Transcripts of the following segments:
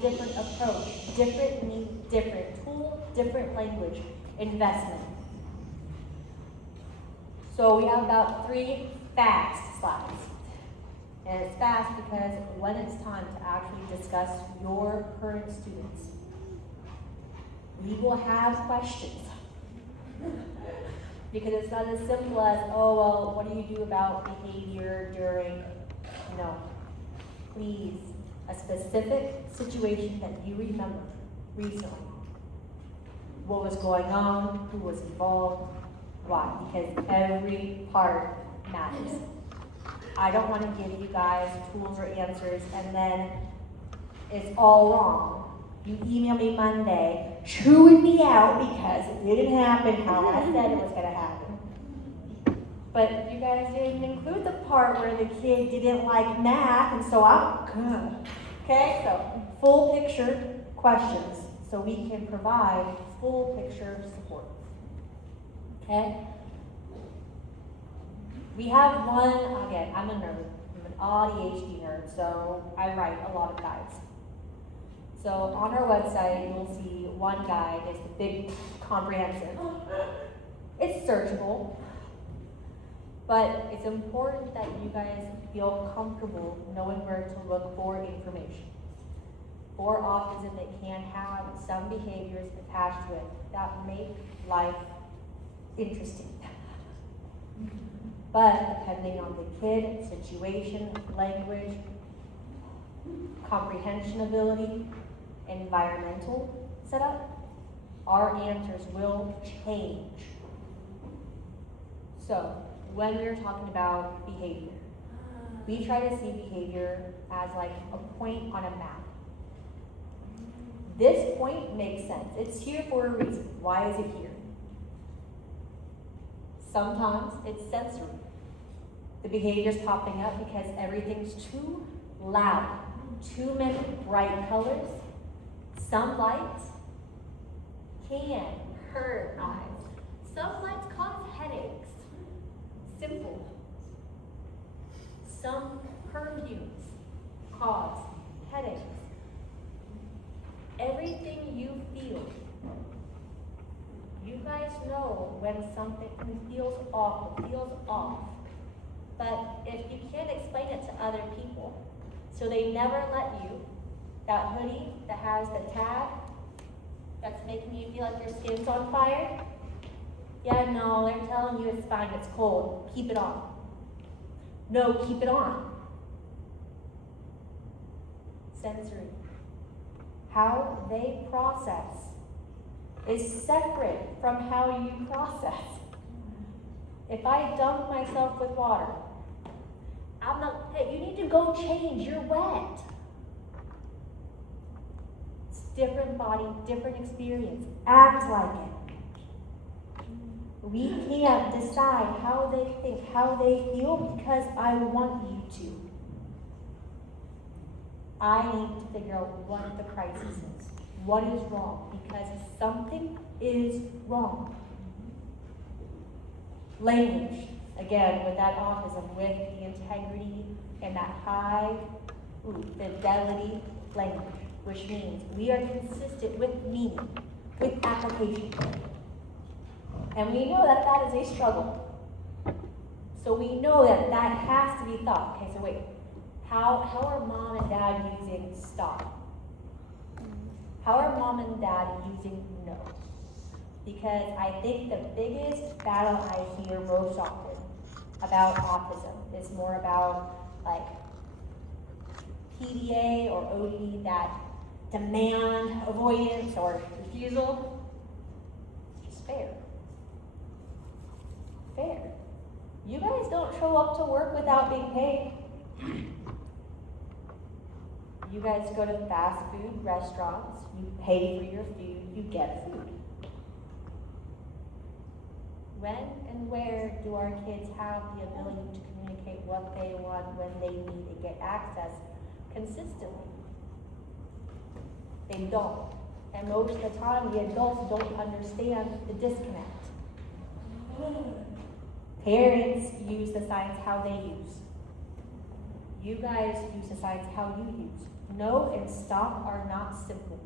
different approach, different need, different tool, different language, investment. So we have about 3 fast slides. And it's fast because when it's time to actually discuss your current students, we will have questions. Because it's not as simple as, oh, well, what do you do about behavior during, no. Please, a specific situation that you remember recently. What was going on, who was involved, why? Because every part matters. I don't want to give you guys tools or answers and then it's all wrong. You email me Monday, chewing me out because it didn't happen how I said it was going to happen. But you guys didn't include the part where the kid didn't like math, and so I'm good. Okay, so full picture questions so we can provide full picture support. Okay? We have one, again, I'm a nerd. I'm an ADHD nerd, so I write a lot of guides. So on our website, you'll see one guide is the big comprehensive. It's searchable, but it's important that you guys feel comfortable knowing where to look for information. For autism, it can have some behaviors attached to it that make life interesting. But depending on the kid, situation, language, comprehension ability, environmental setup, our answers will change. So, when we're talking about behavior, we try to see behavior as like a point on a map. This point makes sense. It's here for a reason. Why is it here? Sometimes it's sensory. The behavior's popping up because everything's too loud. Too many bright colors. Some lights can hurt eyes. Some lights cause headaches. Simple. Some perfumes cause headaches. Everything you feel, you guys know when something feels awful, feels off. But if you can't explain it to other people, so they never let you, that hoodie that has the tag that's making you feel like your skin's on fire, yeah, no, they're telling you it's fine, it's cold, keep it on. No, keep it on. Sensory. How they process is separate from how you process. If I dunk myself with water, I'm not, hey, you need to go change, you're wet. It's different body, different experience. Act like it. We can't decide how they think, how they feel, because I want you to. I need to figure out what the crisis is. What is wrong? Because something is wrong. Language. Again, with that autism, with the integrity and that high fidelity language, which means we are consistent with meaning, with application. And we know that that is a struggle. So we know that that has to be thought. Okay, so wait. How are mom and dad using stop? How are mom and dad using no? Because I think the biggest battle I hear most often about autism is more about like PDA or OD, that demand, avoidance, or refusal. Just fair. Fair. You guys don't show up to work without being paid. You guys go to fast food restaurants, you pay for your food, you get food. When and where do our kids have the ability to communicate what they want when they need to get access consistently? They don't. And most of the time, the adults don't understand the disconnect. Parents use the signs how they use. You guys use the signs how you use. No and stop are not simple.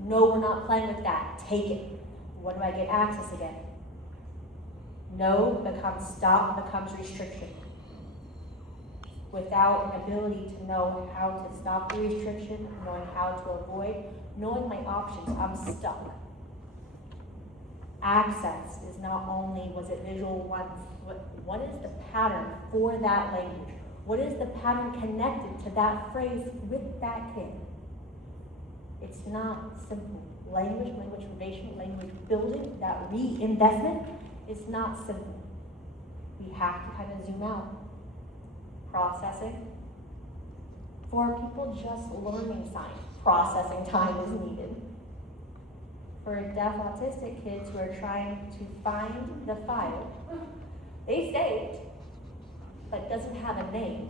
No, we're not playing with that. Take it. When do I get access again? No becomes stop, becomes restriction. Without an ability to know how to stop the restriction, knowing how to avoid, knowing my options, I'm stuck. Access is not only, was it visual once, what is the pattern for that language? What is the pattern connected to that phrase with that kid? It's not simple. Language formation, language building, that reinvestment is not simple. We have to kind of zoom out. Processing. For people just learning signs, processing time is needed. For deaf autistic kids who are trying to find the file, they saved, but doesn't have a name.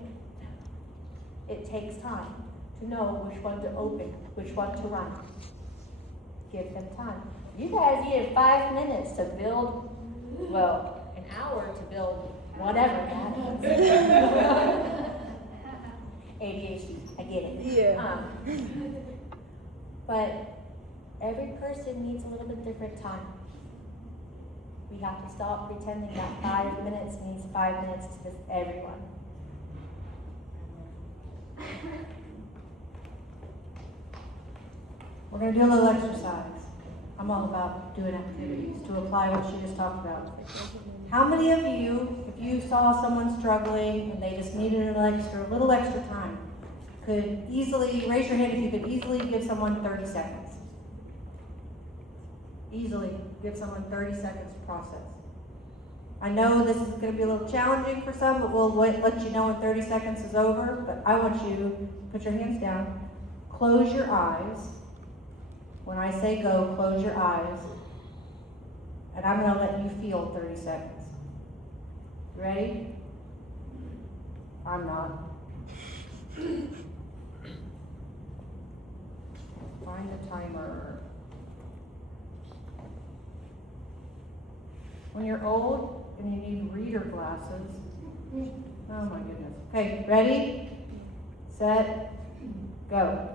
It takes time to know which one to open, which one to run. Give them time. You guys needed 5 minutes to build, well, an hour to build whatever that is. ADHD, I get it. Yeah. But every person needs a little bit different time. We have to stop pretending that 5 minutes means 5 minutes to everyone. We're going to do a little exercise. I'm all about doing activities to apply what she just talked about. How many of you, if you saw someone struggling and they just needed a little extra time, could easily, raise your hand if you could easily give someone 30 seconds? Easily give someone 30 seconds to process. I know this is going to be a little challenging for some, but we'll let you know when 30 seconds is over. But I want you to put your hands down, close your eyes. When I say go, close your eyes. And I'm going to let you feel 30 seconds. Ready? I'm not. Find the timer. When you're old and you need reader glasses, oh my goodness. Okay, ready, set, go.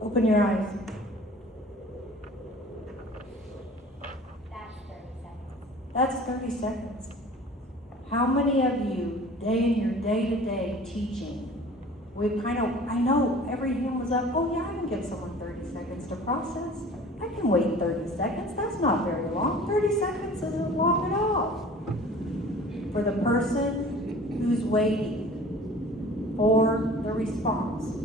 Open your eyes. That's 30 seconds. That's 30 seconds. How many of you, in your day-to-day teaching, I know every hand was up, oh yeah, I can give someone 30 seconds to process. I can wait 30 seconds, that's not very long. 30 seconds isn't long at all. For the person who's waiting for the response,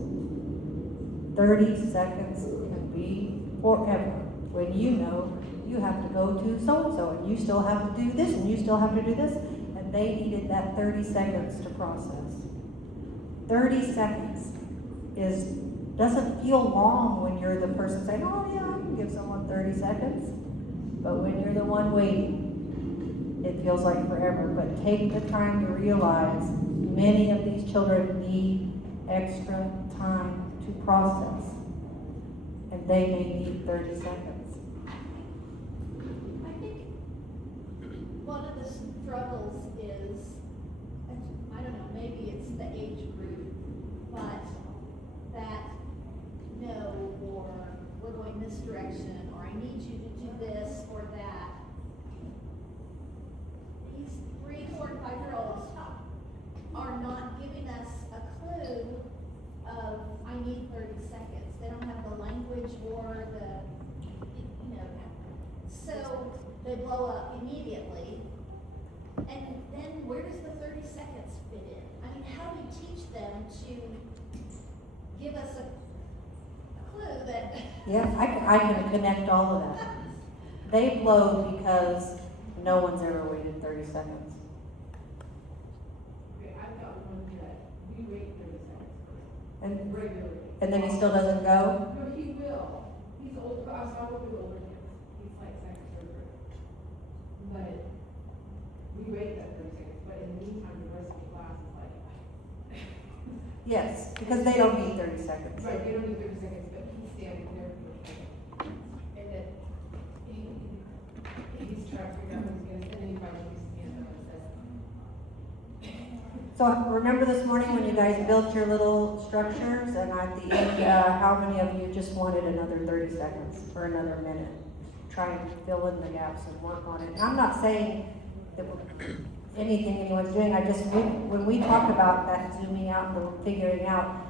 30 seconds can be forever when you know you have to go to so-and-so and you still have to do this and you still have to do this, and they needed that 30 seconds to process. 30 seconds doesn't feel long when you're the person saying, oh yeah, I can give someone 30 seconds. But when you're the one waiting, it feels like forever. But take the time to realize many of these children need extra time to process, and they may need 30 seconds. I think one of the struggles is, I don't know, maybe it's the age group, but that no, or we're going this direction, or I need you to do this or that. These 3, 4, and 5-year-olds are not giving us a clue of, I need 30 seconds. They don't have the language or so they blow up immediately. And then where does the 30 seconds fit in? I mean, how do we teach them to give us a clue that... Yeah, I can connect all of that. They blow because no one's ever waited 30 seconds. Okay, I've got one that we wait 30 seconds And, regularly. And then he still doesn't go? No, he will. He's old, I work with older kids. He's like second, third grade. But we rate that 30 seconds, but in the meantime, the rest of the class is like, Yes, because they don't need 30 seconds. right, they don't need 30 seconds, but he's standing there for 30 seconds. And then he's trying to figure out what he's gonna, and then he finally stands up and says, So remember this morning when you guys built your little structures, and at the end, how many of you just wanted another 30 seconds or another minute? Try and fill in the gaps and work on it. And I'm not saying that anything anyone's doing, when we talk about that zooming out and figuring out,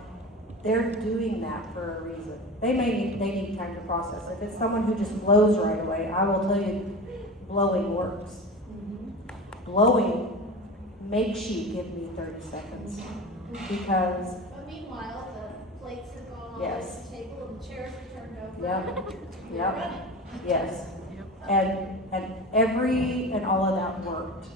they're doing that for a reason. They need time to process. If it's someone who just blows right away, I will tell you, blowing works. Blowing makes you give me 30 seconds, because But meanwhile, the plates are gone, Yes. the table and the chairs are turned over. Yep. Yes, and all of that worked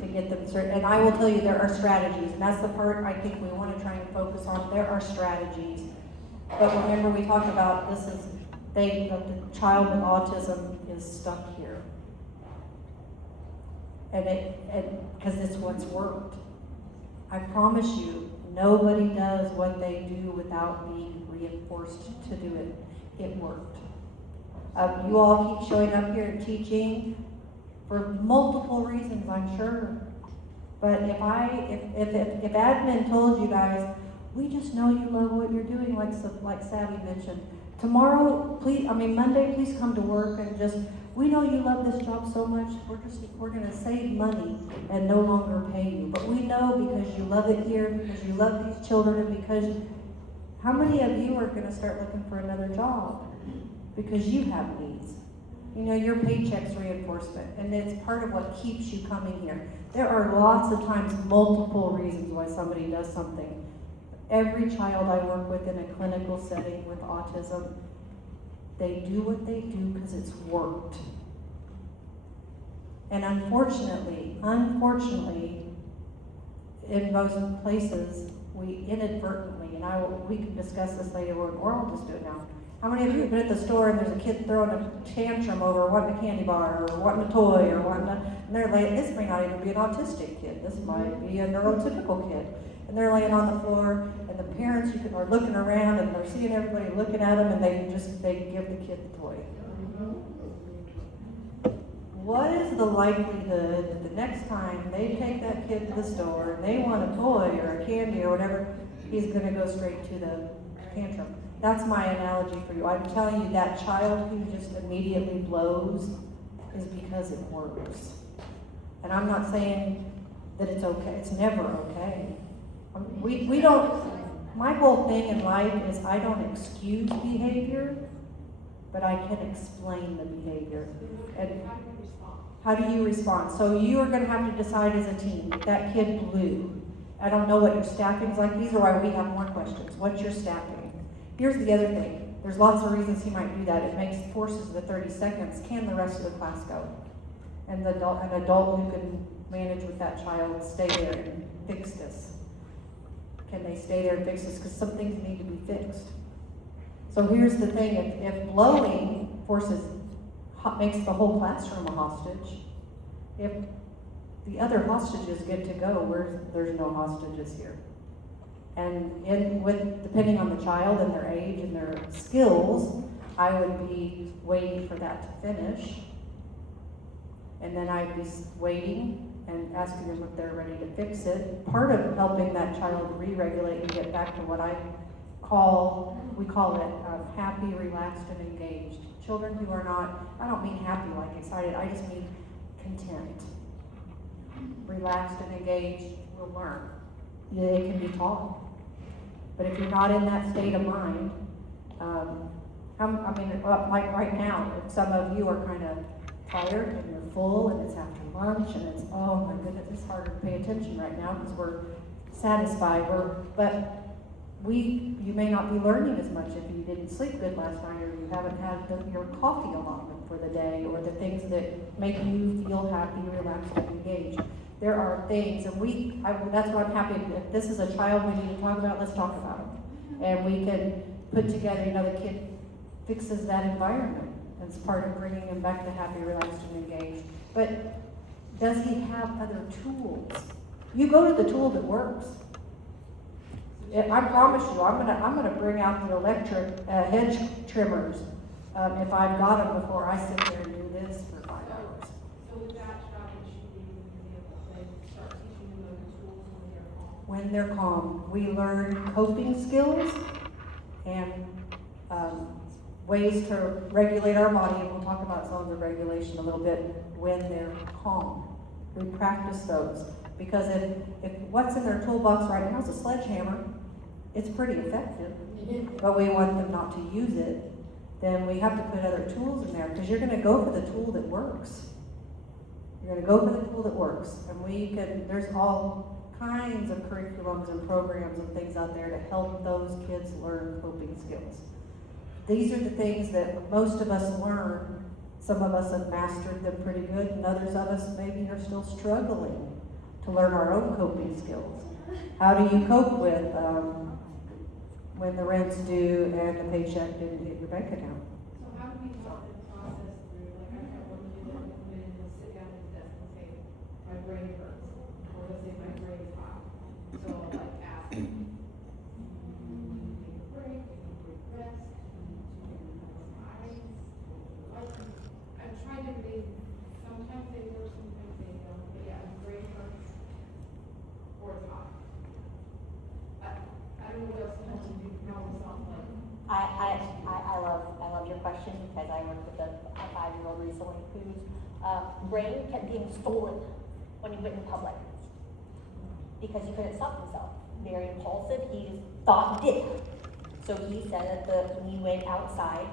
to get them certain. And I will tell you, there are strategies, and that's the part I think we want to try and focus on. There are strategies, but remember we talked about the child with autism is stuck here, and because it's what's worked. I promise you, nobody does what they do without being reinforced to do it. It worked. You all keep showing up here and teaching for multiple reasons, I'm sure. But if admin told you guys, we just know you love what you're doing, like Savvy mentioned. Tomorrow, Monday, please come to work and we know you love this job so much, we're gonna save money and no longer pay you. But we know because you love it here, because you love these children, and because how many of you are gonna start looking for another job? Because you have needs. You know, your paycheck's reinforcement, and it's part of what keeps you coming here. There are lots of times multiple reasons why somebody does something. Every child I work with in a clinical setting with autism, they do what they do because it's worked. And unfortunately, in most places, we inadvertently, and we can discuss this later, or I'll just do it now. How many of you have been at the store and there's a kid throwing a tantrum over wanting a candy bar or wanting a toy or and they're like, this may not even be an autistic kid, this might be a neurotypical kid. And they're laying on the floor, and the parents are looking around and they're seeing everybody looking at them, and they give the kid the toy. What is the likelihood that the next time they take that kid to the store and they want a toy or a candy or whatever, he's gonna go straight to the tantrum? That's my analogy for you. I'm telling you, that child who just immediately blows is because it works. And I'm not saying that it's okay. It's never okay. We don't, my whole thing in life is I don't excuse behavior, but I can explain the behavior. And how do you respond? So you are gonna have to decide as a team, that kid blew. I don't know what your staffing is like. These are why we have more questions. What's your staffing? Here's the other thing. There's lots of reasons he might do that. It forces the 30 seconds. Can the rest of the class go? And an adult who can manage with that child stay there and fix this. Can they stay there and fix this? Because some things need to be fixed. So here's the thing. If blowing makes the whole classroom a hostage, if the other hostages get to go, there's no hostages here. And depending on the child and their age and their skills, I would be waiting for that to finish. And then I'd be waiting and asking them if they're ready to fix it. Part of helping that child re-regulate and get back to what we call it happy, relaxed, and engaged. Children who are not, I don't mean happy like excited, I just mean content. Relaxed and engaged will learn. It can be taught. But if you're not in that state of mind, like right now, some of you are kind of tired and you're full and it's after lunch and it's, oh my goodness, it's harder to pay attention right now because we're satisfied. But you may not be learning as much if you didn't sleep good last night or you haven't had your coffee allotment for the day or the things that make you feel happy, relaxed, and engaged. There are things, and that's why I'm happy. If this is a child we need to talk about, let's talk about it. And we can put together, the kid fixes that environment. That's part of bringing him back to happy, relaxed, and engaged. But does he have other tools? You go to the tool that works. I promise you, I'm gonna bring out the electric hedge trimmers if I've got them before I sit there and do this for 5 hours. So with that strategy, should be an example, then start teaching them those tools When they're calm, we learn coping skills and ways to regulate our body, and we'll talk about zones of regulation a little bit when they're calm. We practice those, because if what's in their toolbox right now is a sledgehammer, it's pretty effective, but we want them not to use it, then we have to put other tools in there, because you're gonna go for the tool that works. You're gonna go for the tool that works, and there's all kinds of curriculums and programs and things out there to help those kids learn coping skills. These are the things that most of us learn. Some of us have mastered them pretty good, and others of us maybe are still struggling to learn our own coping skills. How do you cope with when the rent's due and the paycheck didn't hit your bank account? So how do we help them process through, like I have one kid that will come in and they'll sit down at his desk and say, my brain hurts, or they'll say, my brain is hot. So I'll like ask them, take a break, take a brief rest, I'm trying to read, sometimes they work, sometimes they don't, but yeah, my brain hurts, or it's hot. I don't know what else to help them do, problem solve, like. I love your question, because I worked with a 5-year-old recently whose brain kept being stolen when he went in public, because he couldn't stop himself. Very impulsive, he just thought he did. So he said that when he went outside,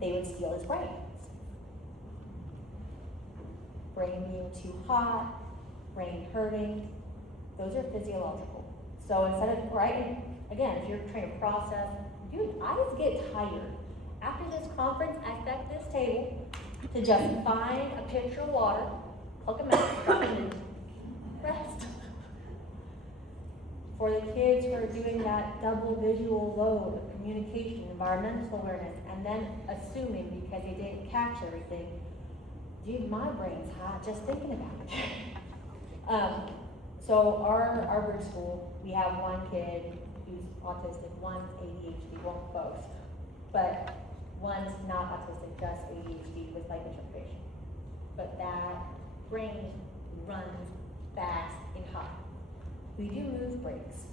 they would steal his brains. Brain being too hot, brain hurting, those are physiological. So instead of, again, if you're trying to process, dude, I just get tired. After this conference, I expect this table to just find a pitcher of water, plug them out, and rest. For the kids who are doing that double visual load of communication, environmental awareness, and then assuming because they didn't catch everything, dude, my brain's hot just thinking about it. So our bridge school, we have one kid who's autistic, one's ADHD, well, both. But one's not autistic, just ADHD with language deprivation. But that brain runs fast and hot. We do move breaks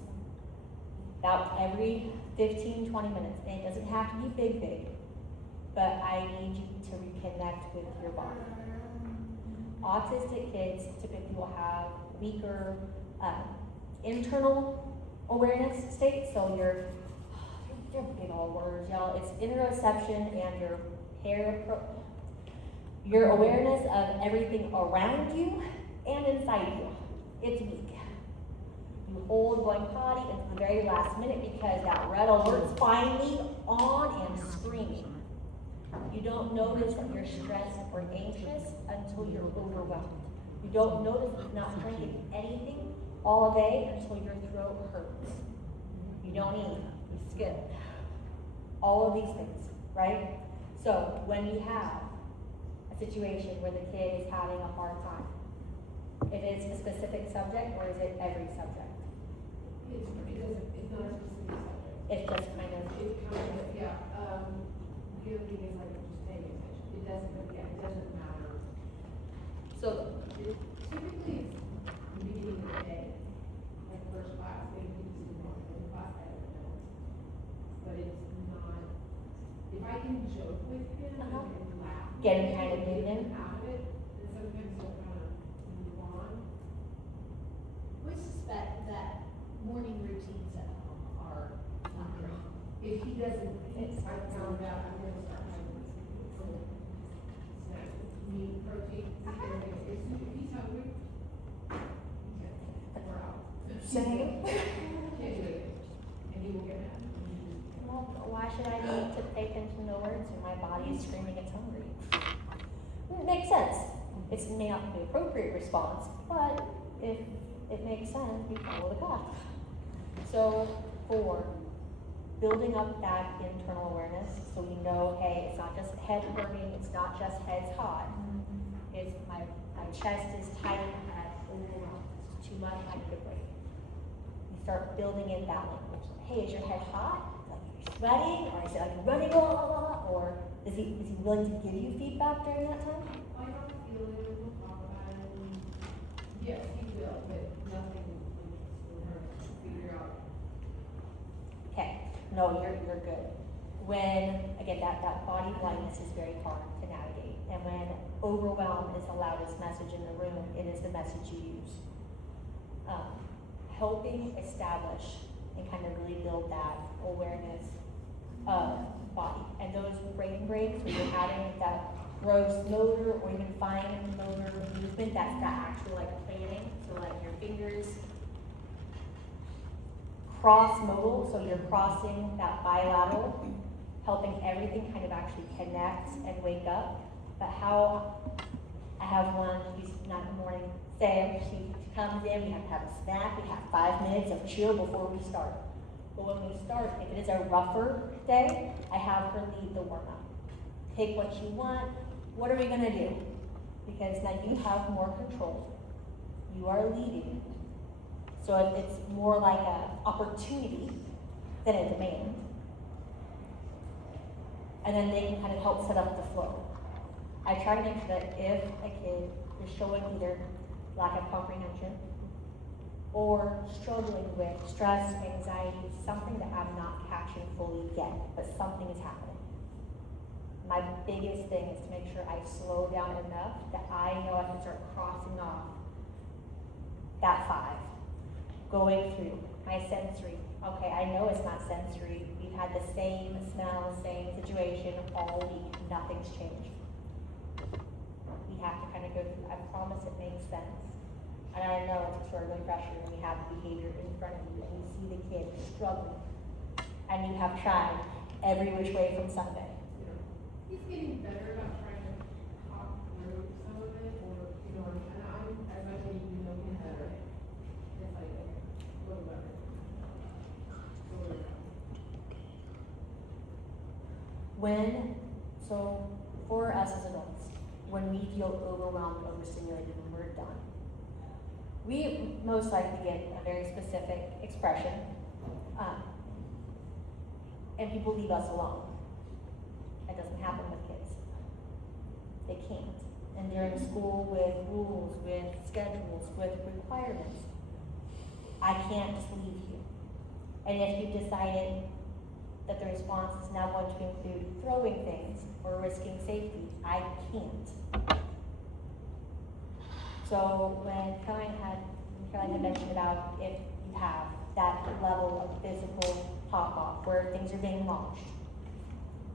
about every 15, 20 minutes, and it doesn't have to be big, but I need you to reconnect with your body. Autistic kids typically will have weaker internal awareness state, so they're big old words, y'all. It's interoception and your awareness of everything around you and inside you. It's weak. You hold going potty until the very last minute because that red alert's finally on and screaming. You don't notice that you're stressed or anxious until you're overwhelmed. You don't notice not drinking anything all day until your throat hurts. You don't eat, you skip. All of these things, right? So when you have a situation where the kid is having a hard time, if it's a specific subject or is it every subject? It's not a specific subject. It's just kind of, It's kind of, yeah, the other thing is like just paying attention. It doesn't matter. so Typically, it's the beginning of the day, like first class, they can do more in class, I don't know. But it's not, if I can joke with him and laugh. Get him kind of moving. Get him out of it, then sometimes he'll kind of move on. We suspect that morning routines at home are not great. If he doesn't, I found out, I'm gonna start having little snacks, meat, protein, if he's hungry, we're out. same. Can't do it, and he will get mad. Well, why should I need to pay attention to words when my body is screaming it's hungry? It makes sense. It may not be the appropriate response, but if it makes sense, we follow the path. So 4, building up that internal awareness, so we know, hey, it's not just head hurting, it's not just head's hot. It's my chest is tight, overwhelmed, it's too much, I need a break. You start building in that language. Hey, is your head hot? Like you're sweating, or is it like running, blah, blah, blah, or is he willing to give you feedback during that time? I don't feel it, we'll talk about it, and yes, he will, but nothing will hurt to figure out. Okay, no, you're good. When, again, that body blindness is very hard to navigate, and when overwhelm is the loudest message in the room, it is the message you use. Helping establish and kind of really build that awareness of body. And those brain breaks, where you're having that gross motor or even fine motor movement, that's that actual like planning. So like your fingers cross modal, so you're crossing that bilateral, helping everything kind of actually connect and wake up. But how, I have one who's not in the morning, Sam, she comes in, we have to have a snack, we have 5 minutes of chill before we start. But when we start, if it is a rougher day, I have her lead the warm up. Take what you want, what are we gonna do? Because now you have more control. You are leading. So it's more like an opportunity than a demand. And then they can kind of help set up the flow. I try to make sure that if a kid is showing either lack of comprehension or struggling with stress, anxiety, something that I'm not catching fully yet, but something is happening. My biggest thing is to make sure I slow down enough that I know I can start crossing off that 5. Going through my sensory. Okay, I know it's not sensory. We've had the same smell, same situation all week. Nothing's changed. We have to kind of go through. I promise it makes sense. And I know it's extraordinarily frustrating when we have behavior in front of you and you see the kid struggling. And you have tried every which way from Sunday. He's getting better about trying to talk through some of it, or, and I'm, as I say, he's better. It's like, okay, a little better. So for us as adults, when we feel overwhelmed, overstimulated, and we're done, we most likely get a very specific expression, and people leave us alone. That doesn't happen with kids. They can't. And they're in school with rules, with schedules, with requirements. I can't just leave you. And if you've decided that the response is now going to include throwing things or risking safety, I can't. So when Caroline had mentioned about if you have that level of physical pop-off where things are being launched,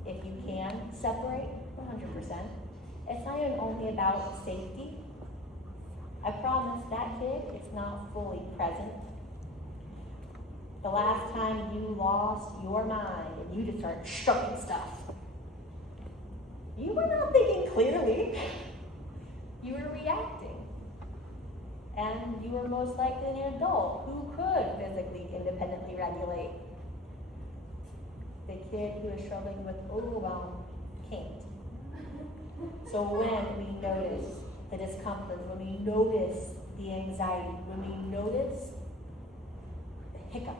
if you can separate 100%, it's not even only about safety. I promise that kid is not fully present. The last time you lost your mind and you just started shucking stuff, you were not thinking clearly. You were reacting. And you were most likely an adult who could physically independently regulate. The kid who is struggling with overwhelm can't. So when we notice the discomfort, when we notice the anxiety, when we notice the hiccup,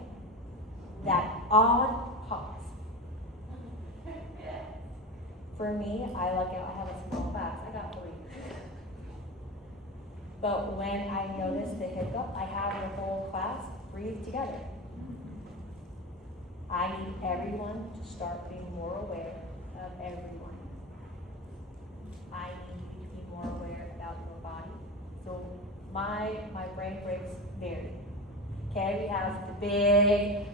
that odd pause. For me, I have a small class, I got 3. But when I notice the hiccup, I have the whole class breathe together. I need everyone to start being more aware of everyone. I need you to be more aware about your body. So my brain breaks vary. Okay, we have the big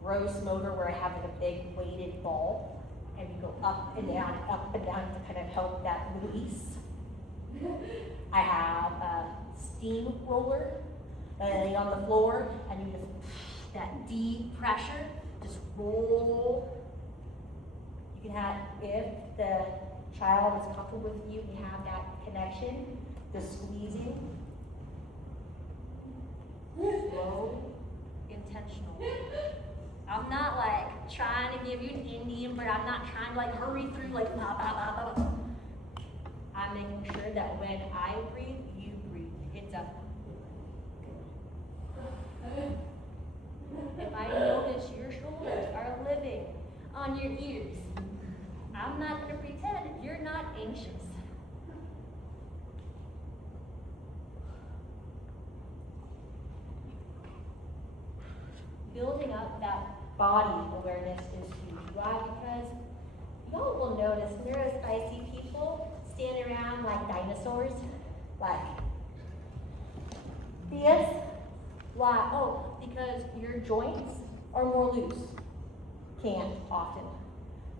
gross motor where I have like a big weighted ball and we go up and down to kind of help that release. I have a steam roller that I lay on the floor and you just, that deep pressure, just roll. You can have, if the child is comfortable with you, you have that connection, the squeezing. Slow, intentional. I'm not like trying to give you an Indian, but I'm not trying to like hurry through like blah, blah, blah, blah, blah. I'm making sure that when I breathe, you breathe. It's a. If I notice your shoulders are living on your ears, I'm not going to pretend you're not anxious. Building up that body awareness is huge. Why? Because y'all will notice neurospicy people stand around like dinosaurs. Like, yes. Why? Oh, because your joints are more loose. Can't often.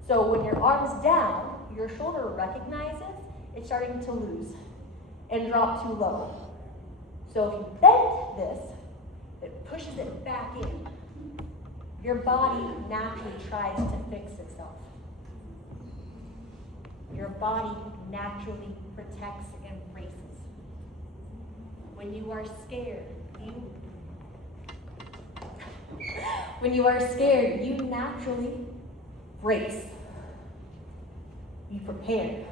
So when your arm's down, your shoulder recognizes it's starting to lose and drop too low. So if you bend this, it pushes it back in. Your body naturally tries to fix itself. Your body naturally protects and braces. When you are scared, you naturally brace. You prepare.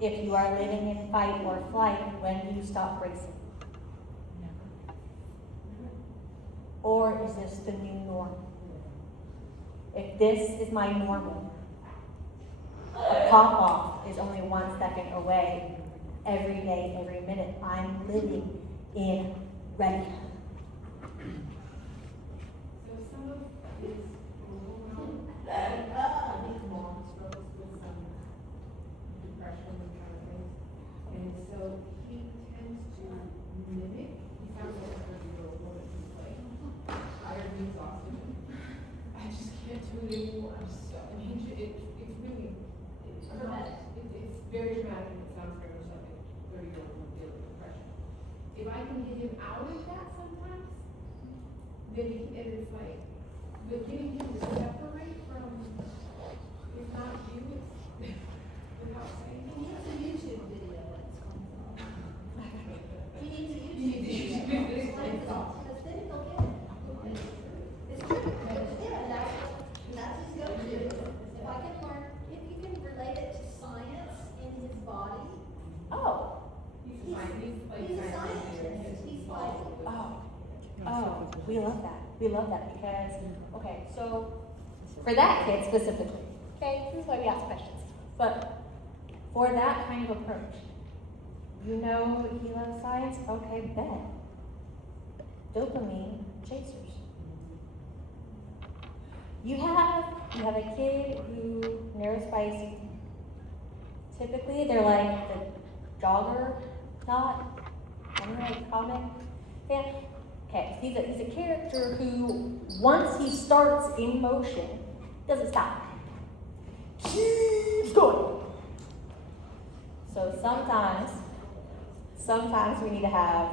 If you are living in fight or flight, when do you stop bracing? Or is this the new norm? If this is my normal, a pop-off is only 1 second away. Every day, every minute, I'm living in ready. So some of his mom struggles with some depression and kind of things. And so he tends to mimic, he sounds like a 30-year-old woman who's like, tired and exhausted. I just can't do it anymore. I'm so, I mean, it's really, it's very dramatic and it sounds very much like a 30-year-old woman dealing with depression. If I can get him out of that sometimes, then it's like, but getting him to separate from, it's not you, it's without saying. He needs a YouTube video that's going on. He needs a He YouTube needs a video. YouTube video. It's like, because then he'll get it. It's true. Yeah, that's his go-to. If I can learn, if you can relate it to science in his body, Oh, he's a scientist. He's like, oh, we love that. We love that because, okay, so for that kid specifically, okay, this is why we ask questions. But for that kind of approach, you know he loves science? Okay, bet. Dopamine chasers. You have a kid who neurospicy. Typically, they're like the jogger, not, like comic fan. Okay, he's a character who, once he starts in motion, doesn't stop. Keeps going. So sometimes we need to have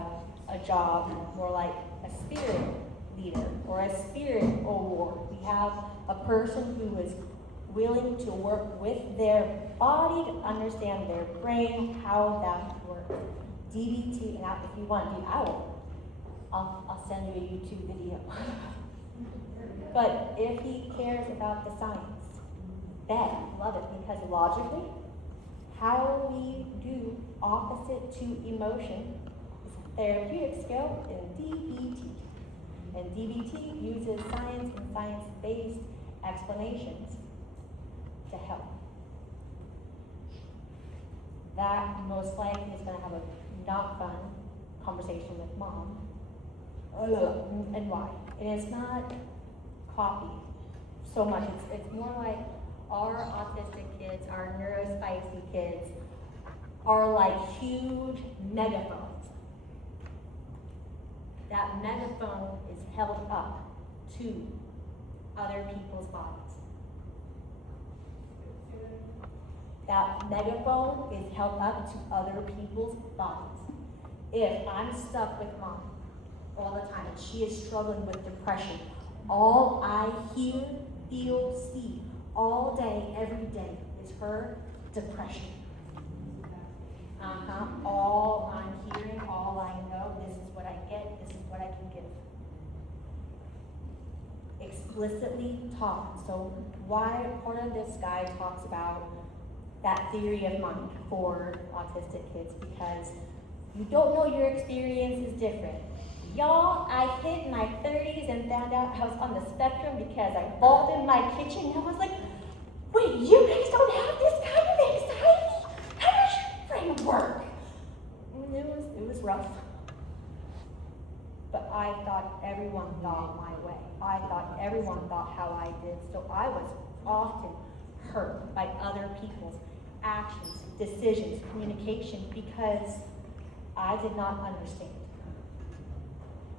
a job more like a spirit leader or a spirit award. We have a person who is willing to work with their body to understand their brain, how that works. DBT, and if you want, dude, I'll send you a YouTube video. But if he cares about the science, then love it, because logically, how we do opposite to emotion is a therapeutic skill in DBT. And DBT uses science and science-based explanations to help. That most likely is going to have a not fun conversation with mom. And why? And it's not copied so much. It's more like our autistic kids, our neurospicy kids, are like huge megaphones. That megaphone is held up to other people's bodies. That megaphone is held up to other people's bodies. If I'm stuck with mom all the time and she is struggling with depression, all I hear, feel, see all day, every day is her depression. All I'm hearing, all I know, this is what I get, this is what I can give. explicitly taught. So why part of this guide talks about that theory of mind for autistic kids, because you don't know your experience is different. Y'all, I hit my 30s and found out I was on the spectrum because I bawled in my kitchen and I was like, wait, you guys don't have this kind of anxiety? How does your brain work? And it was rough. But I thought everyone thought my way. I thought everyone thought how I did. So I was often hurt by other people's actions, decisions, communication, because I did not understand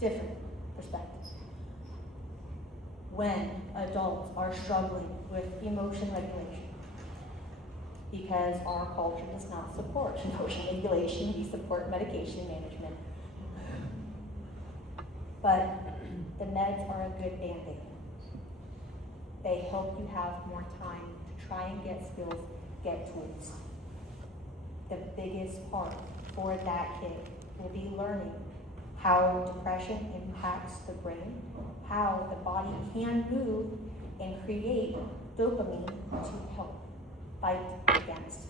different perspectives. When adults are struggling with emotion regulation, because our culture does not support emotion regulation, we support medication management. But the meds are a good band-aid. They help you have more time to try and get skills, get tools. The biggest part for that kid will be learning how depression impacts the brain, how the body can move and create dopamine to help fight against.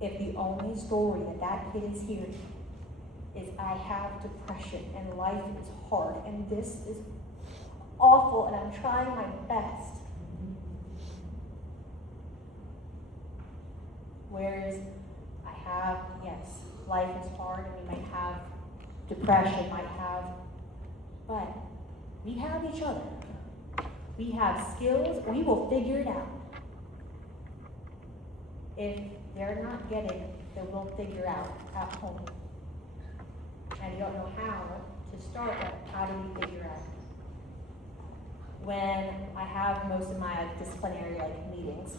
If the only story that kid is hearing is I have depression and life is hard and this is awful and I'm trying my best. Whereas I have, yes, life is hard and we might have depression, but we have each other. We have skills, we will figure it out. If they're not getting it, then we'll figure out at home. And you don't know how to start, but how do we figure out? When I have most of my disciplinary meetings,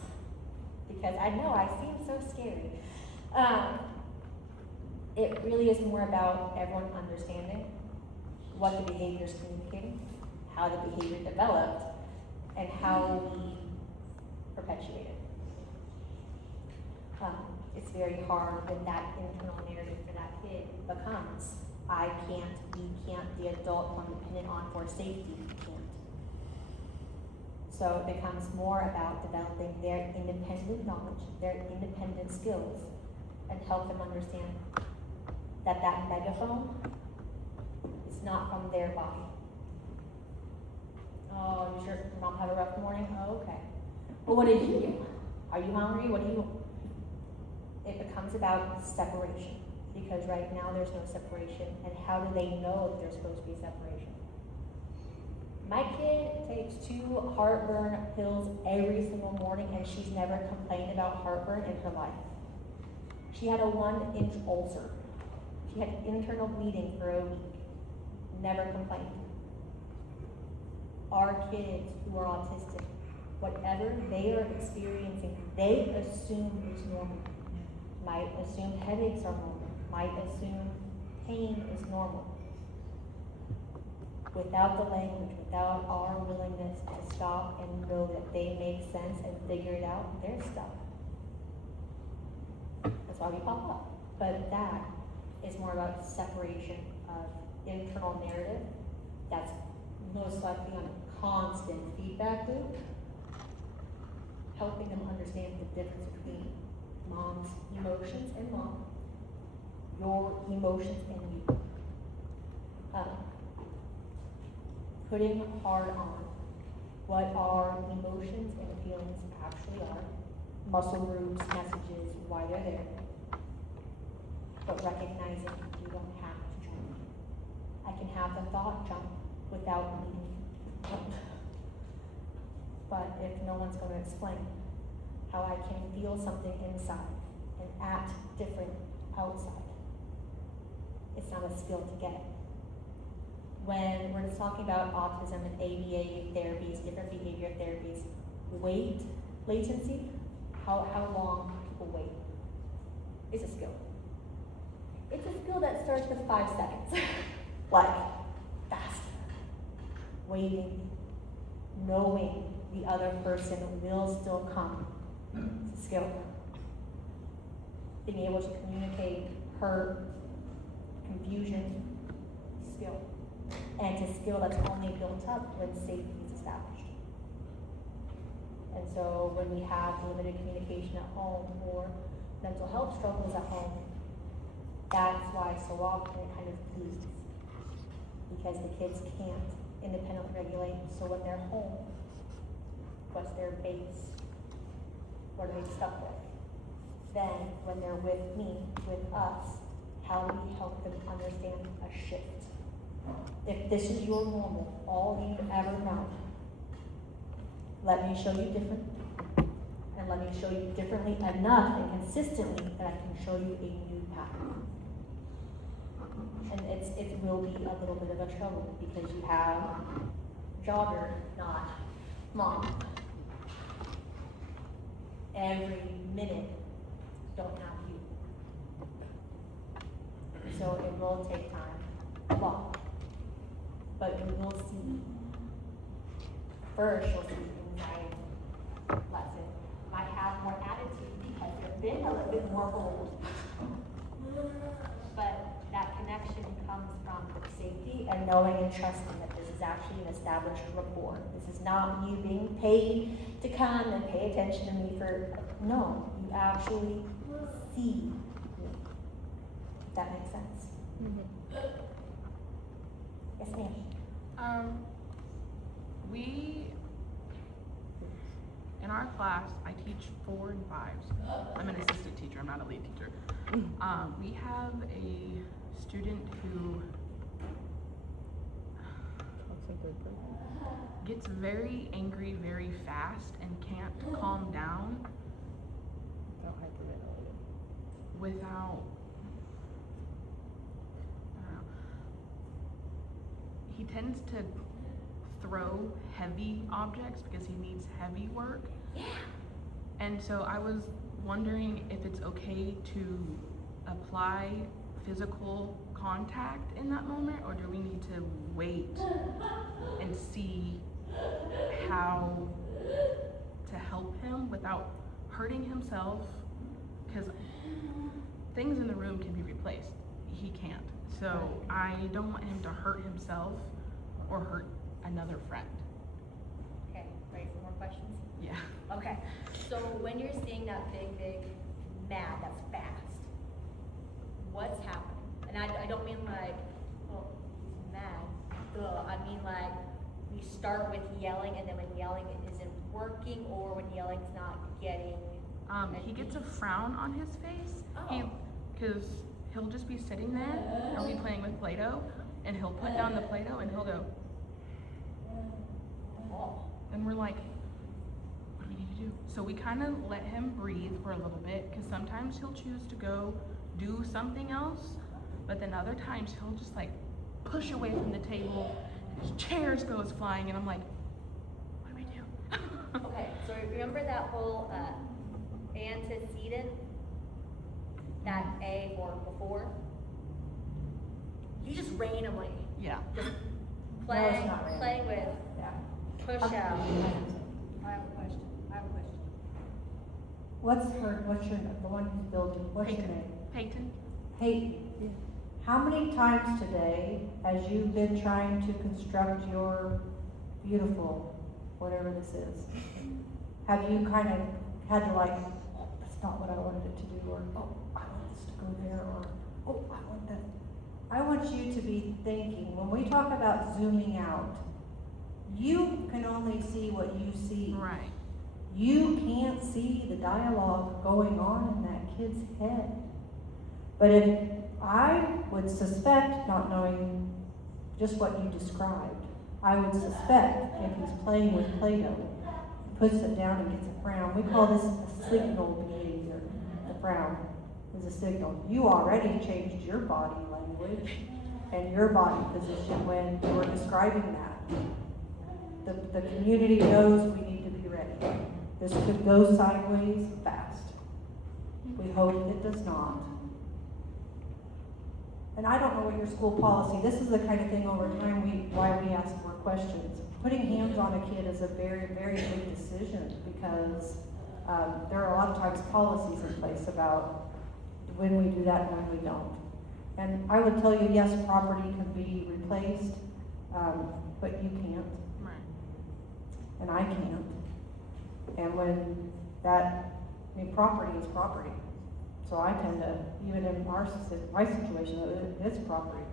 because I know I seem so scary, it really is more about everyone understanding what the behavior is communicating, how the behavior developed, and how we perpetuate it. It's very hard when that internal narrative for that kid becomes, I can't, we can't, the adult I'm dependent on for safety can't. So it becomes more about developing their independent knowledge, their independent skills, and help them understand that that megaphone is not from their body. Oh, you sure your mom had a rough morning? Oh, okay. Well, what did you do? Are you hungry? What do you? It becomes about separation, because right now there's no separation, and how do they know if there's supposed to be separation? My kid takes 2 heartburn pills every single morning, and she's never complained about heartburn in her life. She had a 1-inch ulcer. She had internal bleeding for a week. Never complained. Our kids who are autistic, whatever they are experiencing, they assume is normal. Might assume headaches are normal. Might assume pain is normal. Without the language, without our willingness to stop and know that they make sense and figure it out, they're stuck. That's why we pop up. But that is more about separation of internal narrative that's most likely on a constant feedback loop, helping them understand the difference between mom's emotions and mom, your emotions and you. Putting hard on what our emotions and feelings actually are, muscle groups, messages, why they're there, but recognizing you don't have to jump. I can have the thought jump without needing to jump. But if no one's going to explain how I can feel something inside and act different outside, it's not a skill to get. When we're just talking about autism and ABA therapies, different behavior therapies, wait, latency, how long people wait, is a skill. It's a skill that starts with 5 seconds. Like, fast. Waiting, knowing the other person will still come. It's a skill. Being able to communicate hurt, confusion, skill. And it's a skill that's only built up when safety is established. And so when we have limited communication at home or mental health struggles at home, that's why so often it kind of bleeds. Because the kids can't independently regulate, so when they're home, what's their base? What are they stuck with? Then, when they're with me, with us, how do we help them understand a shift? If this is your normal, all you've ever known, let me show you different, and let me show you differently enough and consistently that I can show you a new path. And it will be a little bit of a struggle because you have jogger, not mom. Every minute, don't have you. So it will take time, a lot. But you will see, first you'll see anxiety lessen. Might have more attitude because they've been a little bit more bold. But that connection comes from safety and knowing and trusting that this is actually an established rapport. This is not you being paid to come and pay attention to me for, no, you actually see me. If that makes sense. Yes, ma'am. We, in our class, I teach 4 and 5s. I'm an assistant teacher, I'm not a lead teacher. We have a student who gets very angry very fast and can't calm down without, I don't know. He tends to throw heavy objects because he needs heavy work. Yeah. And so I was wondering if it's okay to apply physical contact in that moment, or do we need to wait and see how to help him without hurting himself? Because things in the room can be replaced. He can't. So I don't want him to hurt himself or hurt another friend. Okay, ready for more questions? Yeah. Okay, so when you're seeing that big mad, that's fast, what's happening? And I don't mean like, oh, he's mad, duh. I mean like, we start with yelling, and then when yelling isn't working, or when yelling's not getting. He gets a frown on his face. Oh. Because he'll just be sitting there, or be playing with Play-Doh, and he'll put down the Play-Doh and he'll go, Oh. and we're like, what do we need to do? So we kind of let him breathe for a little bit, because sometimes he'll choose to go do something else, but then other times he'll just like push away from the table, his chairs goes flying, and I'm like, what do we do? Okay, so remember that whole antecedent, that A or before? You just randomly, Yeah. just No, playing, it's not random. playing with, Yeah. push out. I have a question. What's your, the one who's building, what's your Peyton. name? Peyton? Hey, how many times today, as you've been trying to construct your beautiful, whatever this is, have you kind of had to like, oh, that's not what I wanted it to do, or, oh, I want this to go there, or, oh, I want that. I want you to be thinking, when we talk about zooming out, you can only see what you see. Right. You can't see the dialogue going on in that kid's head. But if I would suspect, not knowing just what you described, I would suspect if he's playing with Play-Doh, puts it down and gets a frown. We call this a signal behavior. The frown is a signal. You already changed your body language and your body position when you were describing that. The community knows we need to be ready. This could go sideways fast. We hope it does not. And I don't know what your school policy, this is the kind of thing over time why we ask more questions. Putting hands on a kid is a very, very big decision because there are a lot of times policies in place about when we do that and when we don't. And I would tell you, yes, property can be replaced, But you can't, Right. and I can't. And when property is property. So I tend to, even in my situation, it's property.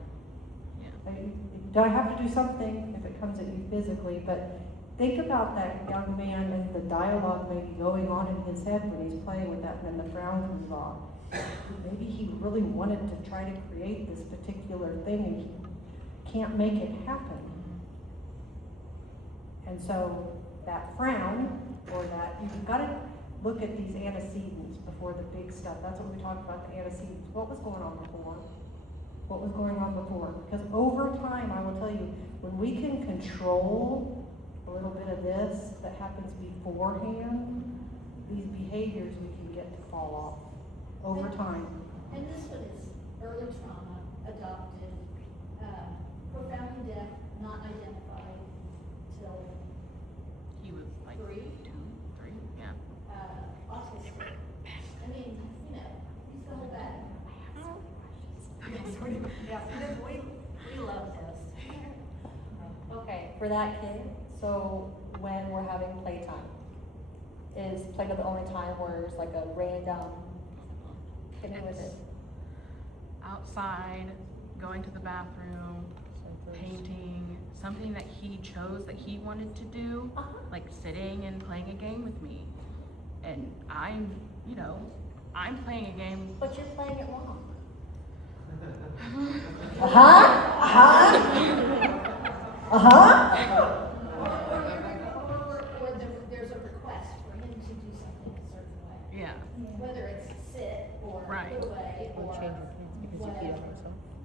Yeah. I have to do something if it comes at you physically, but think about that young man and the dialogue maybe going on in his head when he's playing with that, and then the frown comes off. Maybe he really wanted to try to create this particular thing and he can't make it happen. And so that frown, or that, you've got to look at these antecedents before the big stuff. That's what we talked about, the antecedents. What was going on before? What was going on before? Because over time, I will tell you, when we can control a little bit of this that happens beforehand, these behaviors we can get to fall off over time. And this one is early trauma, adopted, profoundly deaf, not identified till He was like 3, 2, 3, yeah. autistic. I mean, you know, he's the whole bag. We love this. Okay, for that kid, so when we're having playtime, is Play-Doh the only time where it's like a random, hit me with it? Outside, going to the bathroom, painting, something that he chose that he wanted to do, Uh-huh. like sitting and playing a game with me. And I'm playing a game. But you're playing it wrong. Or there's a request for him to do something a certain way. Yeah. Whether it's sit or Right. put away or whatever.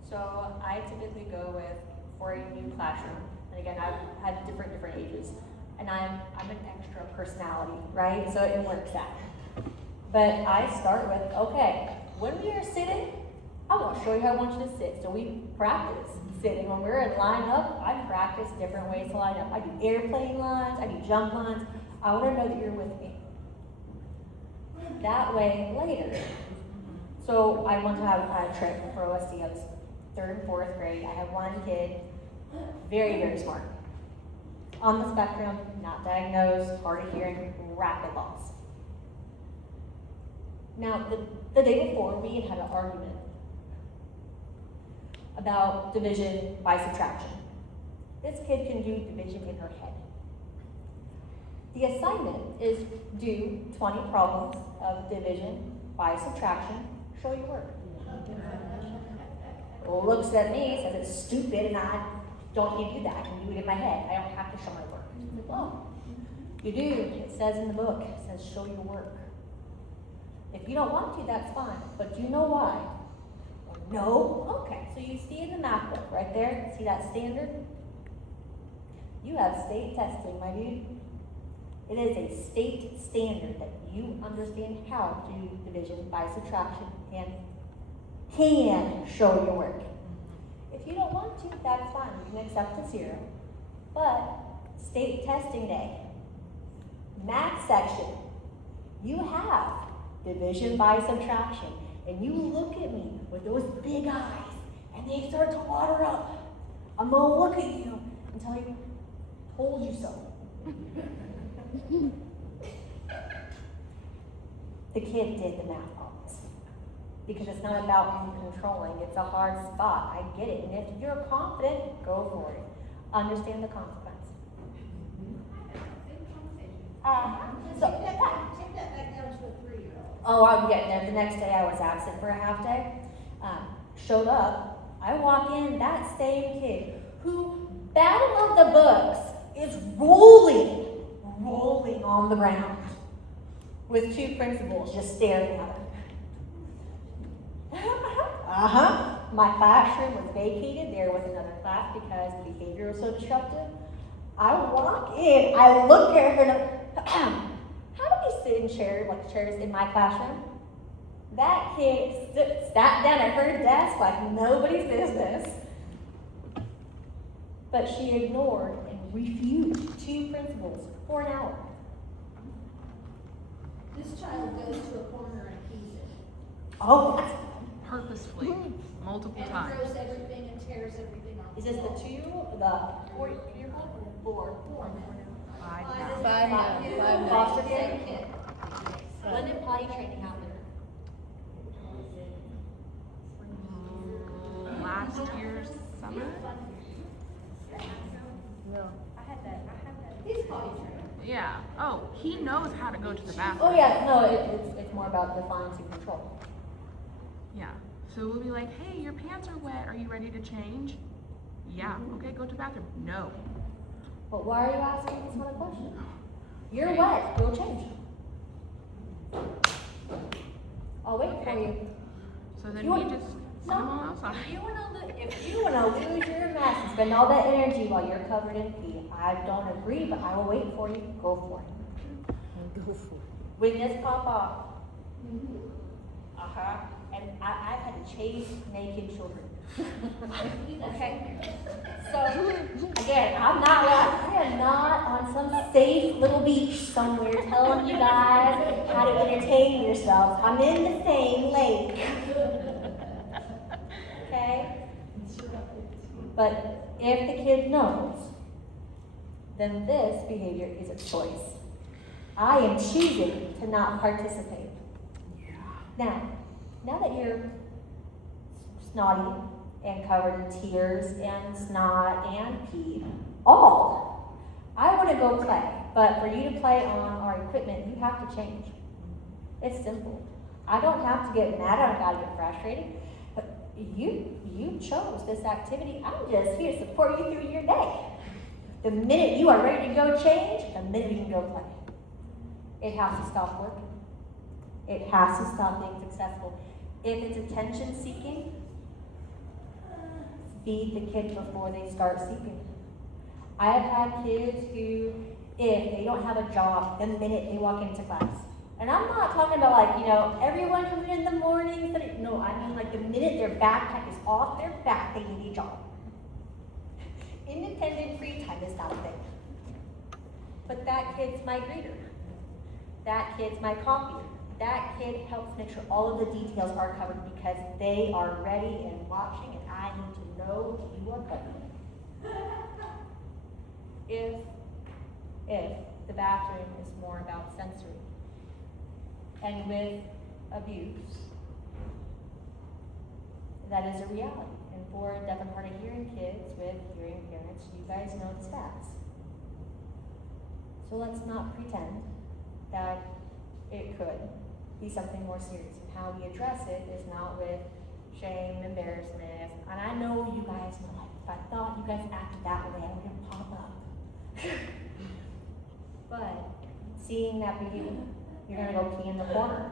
So I typically go with, for a new classroom, and again, I've had different ages, and I'm an extra personality, right? So it works out. But I start with, okay, when we are sitting, I want to show you how I want you to sit. So we practice sitting. When we're in line up, I practice different ways to line up. I do airplane lines, I do jump lines. I want to know that you're with me. That way, later. So I want to have a trip for OSD. I was 3rd and 4th grade. I have one kid, very, very smart. On the spectrum, not diagnosed, hard of hearing, rapid loss. Now, the day before, we had an argument about division by subtraction. This kid can do division in her head. The assignment is do 20 problems of division by subtraction, show your work. Looks at me, says it's stupid, and I don't need to do that. I can do it in my head. I don't have to show my work. Well, you do. It says in the book, it says show your work. If you don't want to, that's fine. But do you know why? No? Okay. So you see in the math book right there, see that standard? You have state testing, my dude. It is a state standard that you understand how to do division by subtraction and can show your work. If you don't want to, that's fine. You can accept a 0. But state testing day, math section, you have division by subtraction. And you look at me with those big eyes and they start to water up. I'm gonna look at you and tell you, told you so. The kid did the math problems. Because it's not about you controlling, it's a hard spot. I get it. And if you're confident, go for it. Understand the consequence. So, Take that back down to a 3-year-old. oh, I'm getting there. The next day I was absent for a half day. Showed up. I walk in, that same kid who, battle of the books, is rolling on the ground with 2 principals just staring at her. My classroom was vacated. There was another class because the behavior was so disruptive. I walk in, I look at her, and how do we sit in chairs, like chairs in my classroom? That kid sat down at her desk like nobody's business. But she ignored and refused 2 principals for an hour. This child goes to a corner and keys it. Oh, that's Purposefully, multiple And times. throws everything and tears everything on Is this the 4-year-old? Four. Five Five now. is Five second. now. Foster kid? Second kid. When did potty training happen? Last year's summer? No. He's potty trained. Yeah. Oh, he knows how to go to the bathroom. Oh yeah, no, it's more about defiance and control. Yeah. So we'll be like, hey, your pants are wet. Are you ready to change? Yeah. Okay, go to the bathroom. No. But why are you asking this kind of question? You're wet, go change. I'll wait for you. So then You we want- just send them all outside. If you wanna lose your mess and spend all that energy while you're covered in pee, I don't agree, but I will wait for you, go for it. Go for it. When this pop off, and I've had to chase naked children. Okay, so, again, I am not on some safe little beach somewhere telling you guys how to entertain yourselves. I'm in the same lake. Okay? But if the kid knows, then this behavior is a choice. I am choosing to not participate. Now that you're snotty and covered in tears and snot and pee, I want to go play. But for you to play on our equipment, you have to change. It's simple. I don't have to get mad, I don't gotta get frustrated. But you chose this activity. I'm just here to support you through your day. The minute you are ready to go change, the minute you can go play. It has to stop working. It has to stop being successful. If it's attention seeking, feed the kid before they start seeking. I have had kids who, if they don't have a job the minute they walk into class, and I'm not talking about like, everyone comes in the morning, no, I mean like the minute their backpack is off their back, they need a job. Independent free time is not a thing. But that kid's my greeter. That kid's my copier. That kid helps make sure all of the details are covered because they are ready and watching, and I need to know you are covered. If the bathroom is more about sensory, and with abuse, that is a reality. And for deaf and hard of hearing kids with hearing parents, you guys know the stats. So let's not pretend that it could be something more serious. And how we address it is not with shame, embarrassment. And I know you guys know, if I thought you guys acted that way, I wouldn't pop up. But seeing that behavior, you're gonna go pee in the corner.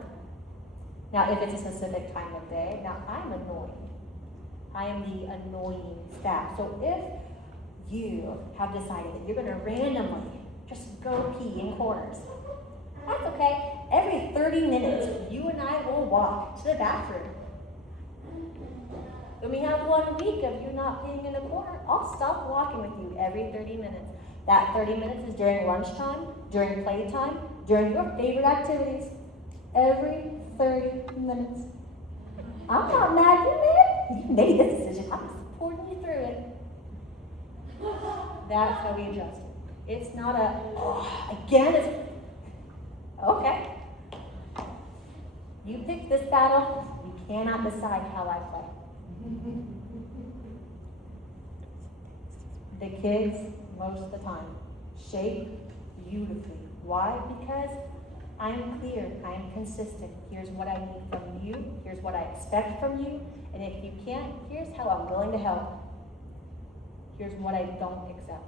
Now, if it's a specific time of day, now I'm annoying. I am the annoying staff. So if you have decided that you're gonna randomly just go pee in corners, that's okay. Every 30 minutes, you and I will walk to the bathroom. When we have 1 week of you not peeing in the corner, I'll stop walking with you every 30 minutes. That 30 minutes is during lunchtime, during playtime, during your favorite activities. Every 30 minutes. I'm not mad at you, man. You made this decision. I'm supporting you through it. That's how we adjust it. It's not again, it's, okay. You picked this battle, you cannot decide how I play. The kids, most of the time, shape beautifully. Why? Because I'm clear, I'm consistent. Here's what I need from you, here's what I expect from you, and if you can't, here's how I'm willing to help. Here's what I don't accept.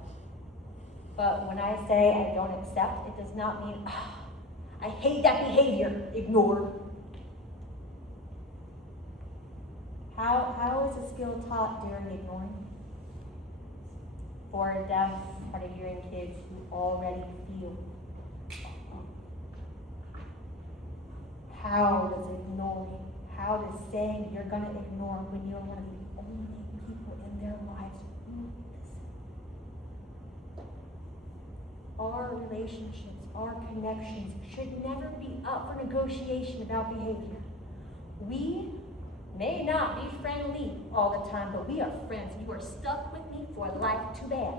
But when I say I don't accept, it does not mean, I hate that behavior, ignore. How is a skill taught during ignoring? For deaf, hard of hearing kids who already feel. How does ignoring, how does saying you're gonna ignore when you're one of the only people in their lives who listen? Our relationships, our connections should never be up for negotiation about behavior. We may not be friendly all the time, but we are friends. You are stuck with me for life, too bad.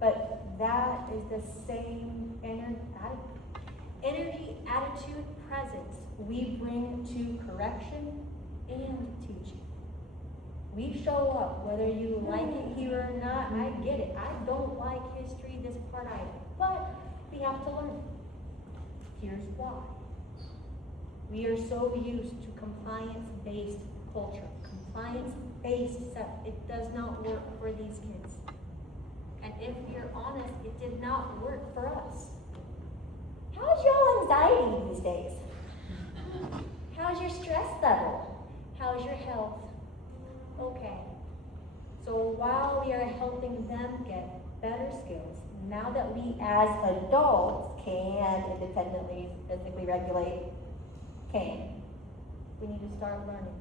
But that is the same energy, attitude, presence we bring to correction and teaching. We show up, whether you like it here or not. I get it. I don't like history, this part either. But we have to learn. Here's why. We are so used to compliance-based culture. Compliance-based stuff. It does not work for these kids. And if we're honest, it did not work for us. How's your anxiety these days? How's your stress level? How's your health? Okay. So while we are helping them get better skills, now that we as adults can independently, physically regulate, we need to start learning.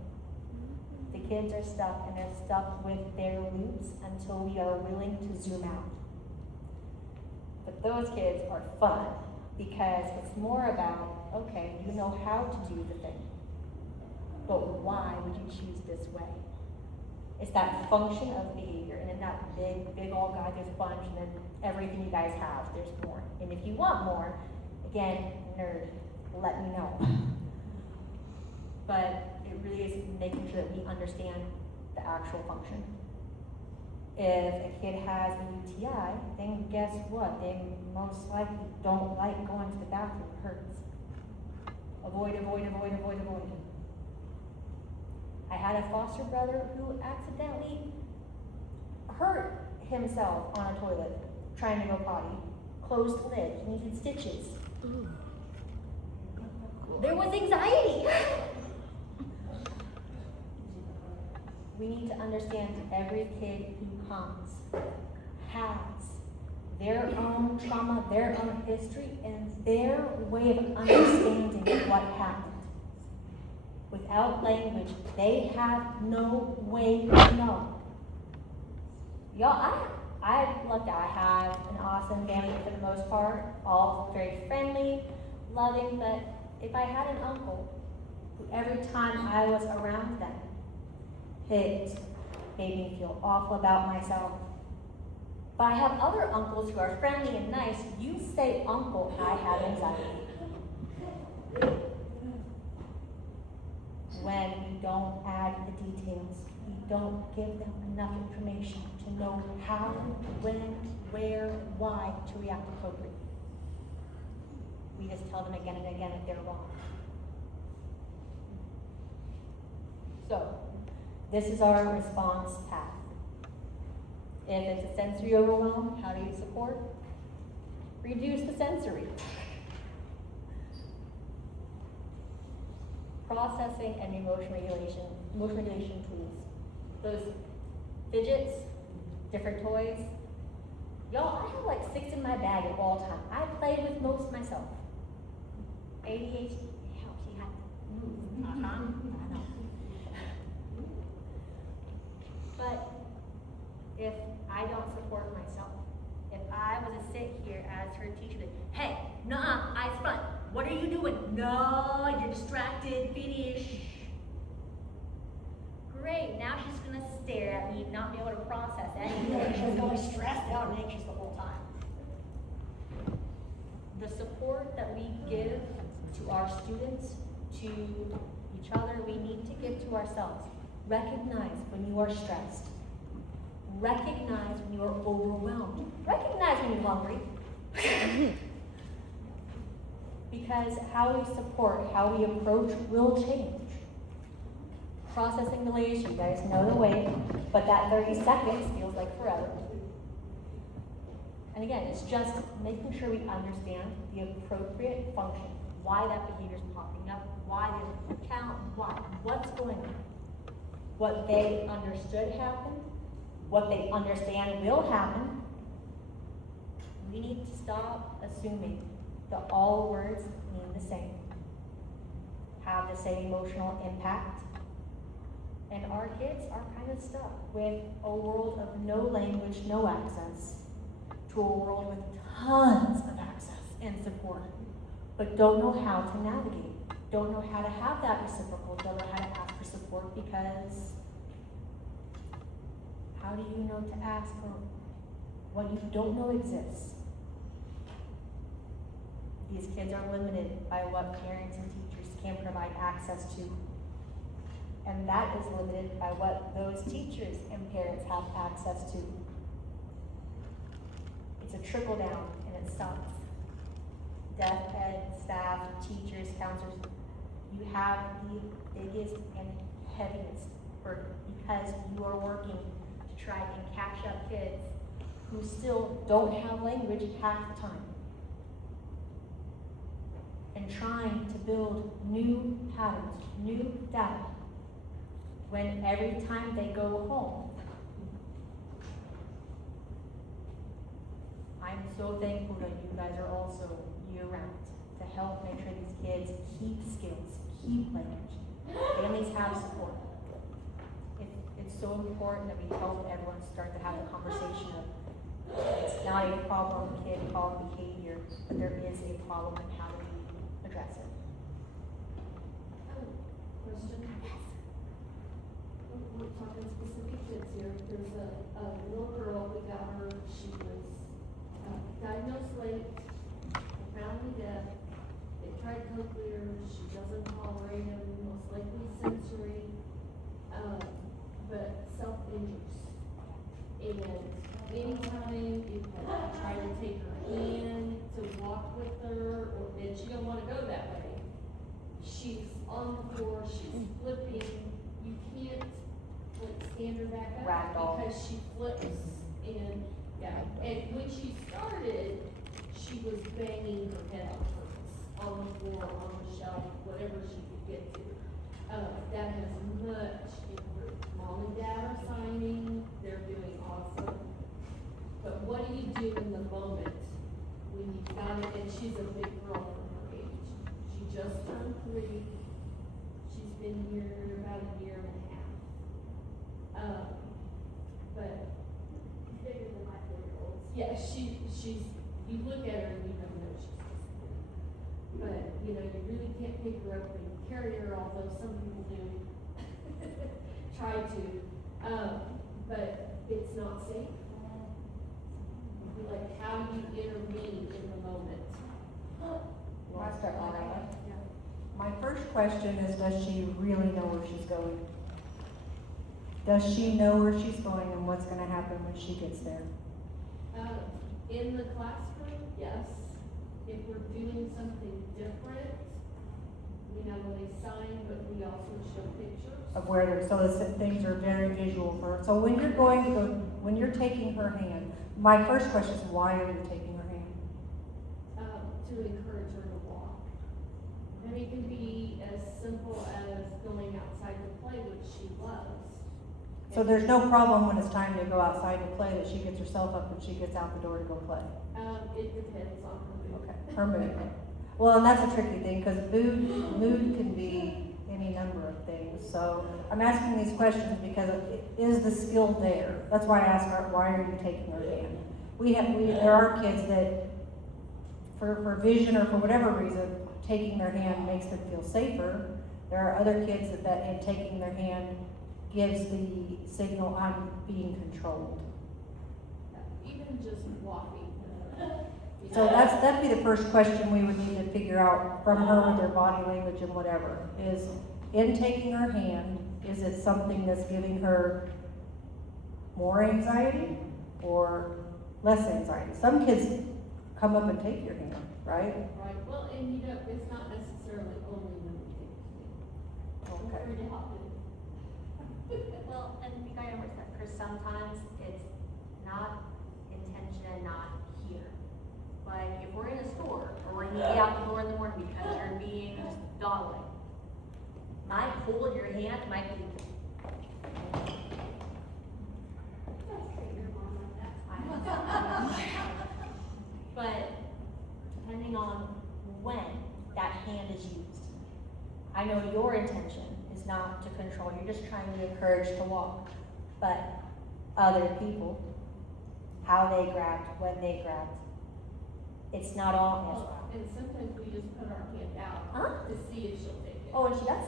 The kids are stuck, and they're stuck with their loops until we are willing to zoom out. But those kids are fun, because it's more about, okay, you know how to do the thing, but why would you choose this way? It's that function of behavior, and in that big old guy, there's a bunch, and then everything you guys have, there's more. And if you want more, again, nerd, let me know. But it really is making sure that we understand the actual function. If a kid has a UTI, then guess what? They most likely don't like going to the bathroom. It hurts. Avoid. I had a foster brother who accidentally hurt himself on a toilet trying to go potty. Closed the lid. He needed stitches. Ooh. There was anxiety. We need to understand every kid who comes has their own trauma, their own history, and their way of understanding what happened. Without language, they have no way to know. Y'all, I'm lucky. I have an awesome family for the most part, all very friendly, loving, but if I had an uncle who every time I was around them, made me feel awful about myself. But I have other uncles who are friendly and nice. You say uncle, I have anxiety. When we don't add the details, we don't give them enough information to know how, when, where, why to react appropriately. We just tell them again and again if they're wrong. So, this is our response path. If it's a sensory overwhelm, how do you support? Reduce the sensory. Processing and emotion regulation tools. Those fidgets, different toys. Y'all, I have like 6 in my bag at all times. I play with most myself. ADHD, hell, she had to move. I know. But if I don't support myself, if I was to sit here as her teacher, that, hey, nuh-uh, eyes front, what are you doing? No, you're distracted, finish. Great, now she's gonna stare at me, not be able to process anything. She's gonna be stressed out and anxious the whole time. The support that we give to our students, to each other, we need to give to ourselves. Recognize when you are stressed. Recognize when you are overwhelmed. Recognize when you're hungry. Because how we support, how we approach will change. Processing delays, you guys know the way, but that 30 seconds feels like forever. And again, it's just making sure we understand the appropriate function, why that behavior is popping up, why the account, what's going on. What they understood happened, what they understand will happen. We need to stop assuming that all words mean the same, have the same emotional impact. And our kids are kind of stuck with a world of no language, no access, to a world with tons of access and support, but don't know how to navigate, don't know how to have that reciprocal, don't know how to ask for support because how do you know to ask for what you don't know exists? These kids are limited by what parents and teachers can provide access to. And that is limited by what those teachers and parents have access to. It's a trickle down and it stops. Deaf ed, staff, teachers, counselors, you have the biggest and heaviest burden because you are working to try and catch up kids who still don't have language half the time. And trying to build new patterns, new data, when every time they go home, I'm so thankful that you guys are also year-round to help make sure these kids keep skills, keep language. Families have support. It's so important that we help everyone start to have the conversation of it's not a problem kid problem behavior, but there is a problem and how do we address it. Question? Yes. We're talking specific kids here. There's a little girl, we got her, she was diagnosed late, profoundly deaf. They tried cochlear, she doesn't tolerate them, most likely sensory, but self-injures. And anytime you try to take her hand to walk with her, and she don't wanna go that way, she's on the floor, she's flipping, you can't like stand her back up Ragdoll. because she flips and, yeah, and when she started, she was banging her head on purpose, on the floor, on the shelf, whatever she could get to. That has much improved. Mom and dad are signing, they're doing awesome. But what do you do in the moment when you've got it, and she's a big girl for her age. She just turned 3. She's been here about a year and a half. But It's bigger than my 4-year-olds. yeah, she's, you look at her and you don't know she's just 3. But, you know, you really can't pick her up and carry her, although some people do. Try to, but it's not safe. Like, how do you intervene in the moment? Well, I start on that one. My first question is, does she really know where she's going? Does she know where she's going and what's gonna happen when she gets there? In the classroom, yes. If we're doing something different, you know, when they sign, but we also show pictures. Of where they're, so the things are very visual for her. So when you're going to go, when you're taking her hand, my first question is, why are you taking her hand? To encourage her to walk. And it can be as simple as going outside to play, which she loves. So there's no problem when it's time to go outside to play that she gets herself up and she gets out the door to go play? It depends on her mood. Okay, her mood. Well, and that's a tricky thing, because mood can be any number of things. So I'm asking these questions because is the skill there? That's why I asked her, why are you taking her hand? There are kids that, for vision or for whatever reason, taking their hand makes them feel safer. There are other kids that in taking their hand gives the signal, I'm being controlled. Even just walking. So that'd be the first question we would need to figure out from her with her body language and whatever, is in taking her hand, is it something that's giving her more anxiety or less anxiety? Some kids come up and take your hand, right? Right, well, and you know, it's not necessarily only when we take it. Okay. We're to help it. Well, and you gotta remember that, because sometimes it's not intention and not here. Like, if we're in a store, or when you get out the door in the morning because you're being dawdling, my hold your hand might be. But depending on when that hand is used, I know your intention is not to control, you're just trying to encourage to walk. But other people, how they grabbed, when they grabbed, it's not all Well, and sometimes we just put our hand out Huh? to see if she'll take it. Oh, and she does?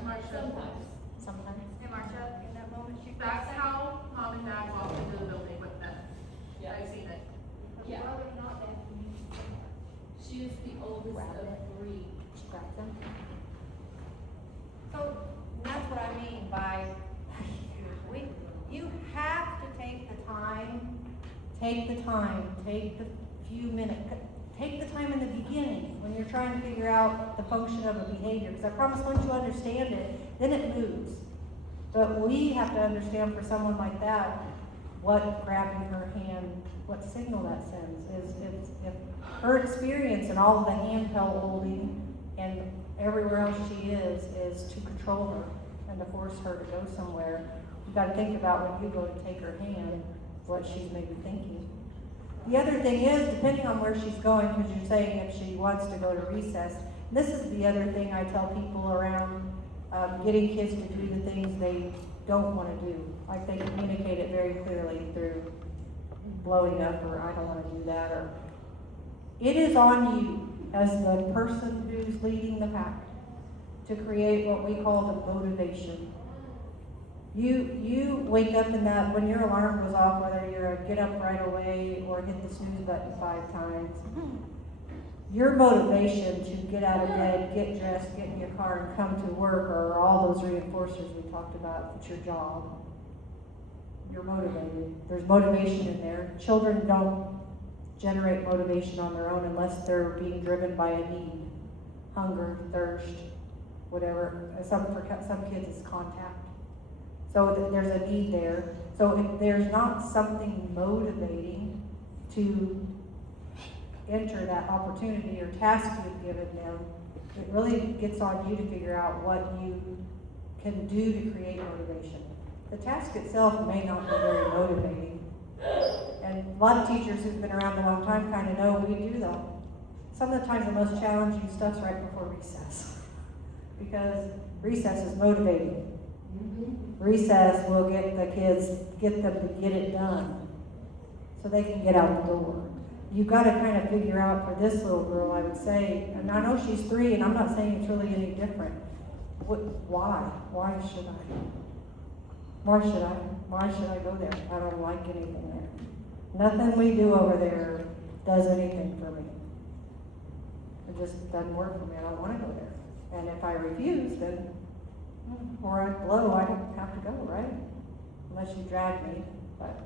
Sometimes. Sometimes. Hey Marcia, in that moment, she. That's how mom and dad walk into the building with them. Yeah. I've seen it. Yeah. She is the oldest of three. She grabs them. So, that's what I mean by, you have to take the time. Take the time, take the few minutes, take the time in the beginning when you're trying to figure out the function of a behavior. Because I promise once you understand it, then it moves. But we have to understand for someone like that, what grabbing her hand, what signal that sends is if her experience and all of the handheld holding and everywhere else she is to control her and to force her to go somewhere. You gotta think about when you go to take her hand, what she's maybe thinking. The other thing is, depending on where she's going, because you're saying if she wants to go to recess, this is the other thing I tell people around getting kids to do the things they don't want to do. Like they communicate it very clearly through blowing up or I don't want to do that, or it is on you as the person who's leading the pack to create what we call the motivation. You wake up in that, when your alarm goes off, whether you're a get up right away or hit the snooze button 5 times, your motivation to get out of bed, get dressed, get in your car and come to work are all those reinforcers we talked about. It's your job. You're motivated. There's motivation in there. Children don't generate motivation on their own unless they're being driven by a need, hunger, thirst, whatever. For some kids it's contact. So there's a need there. So if there's not something motivating to enter that opportunity or task you've given them, it really gets on you to figure out what you can do to create motivation. The task itself may not be very motivating. And a lot of teachers who've been around a long time kind of know we do though. Some of the times the most challenging stuff's right before recess. Because recess is motivating. Recess will get the kids, get them to get it done so they can get out the door. You've got to kind of figure out for this little girl, I would say, and I know she's 3 and I'm not saying it's really any different. Why? Why should I? Why should I? Why should I go there? I don't like anything there. Nothing we do over there does anything for me. It just doesn't work for me. I don't want to go there. And if I refuse, then or I blow, I don't have to go, right? Unless you drag me, but.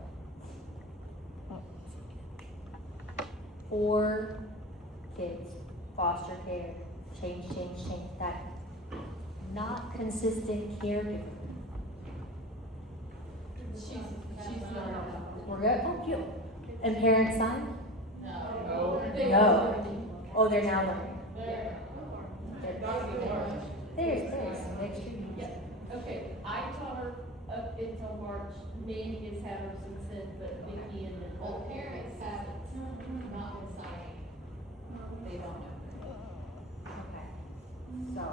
4 kids, foster care, change, that not consistent caregiving. She's not. We're good? Oh, cute. And parent son? No. No. Oh, they're now learning. There. There's some extra. Yeah, okay, I taught her up until March, Mandy has had her since then, but Vicki and Nicole. Parents haven't, not deciding. They don't know. Okay. So,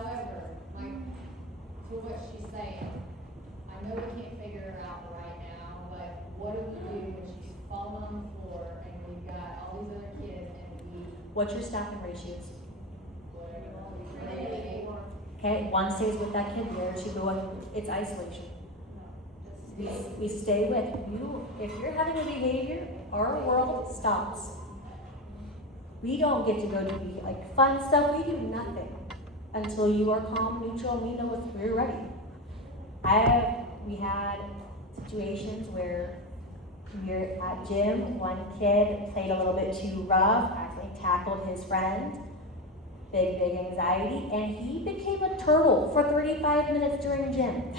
However, to what she's saying, I know we can't figure it out right now, but what do we do when she's falling on the floor and we've got all these other kids and we, what's your staffing ratios? maybe, Okay, one stays with that kid there, she go, it's isolation. We stay with you. If you're having a behavior, our world stops. We don't get to go do like fun stuff. We do nothing until you are calm, neutral, and we know if we're ready. We had situations where we're at gym, one kid played a little bit too rough, actually tackled his friend, big anxiety, and he became a turtle for 35 minutes during gym.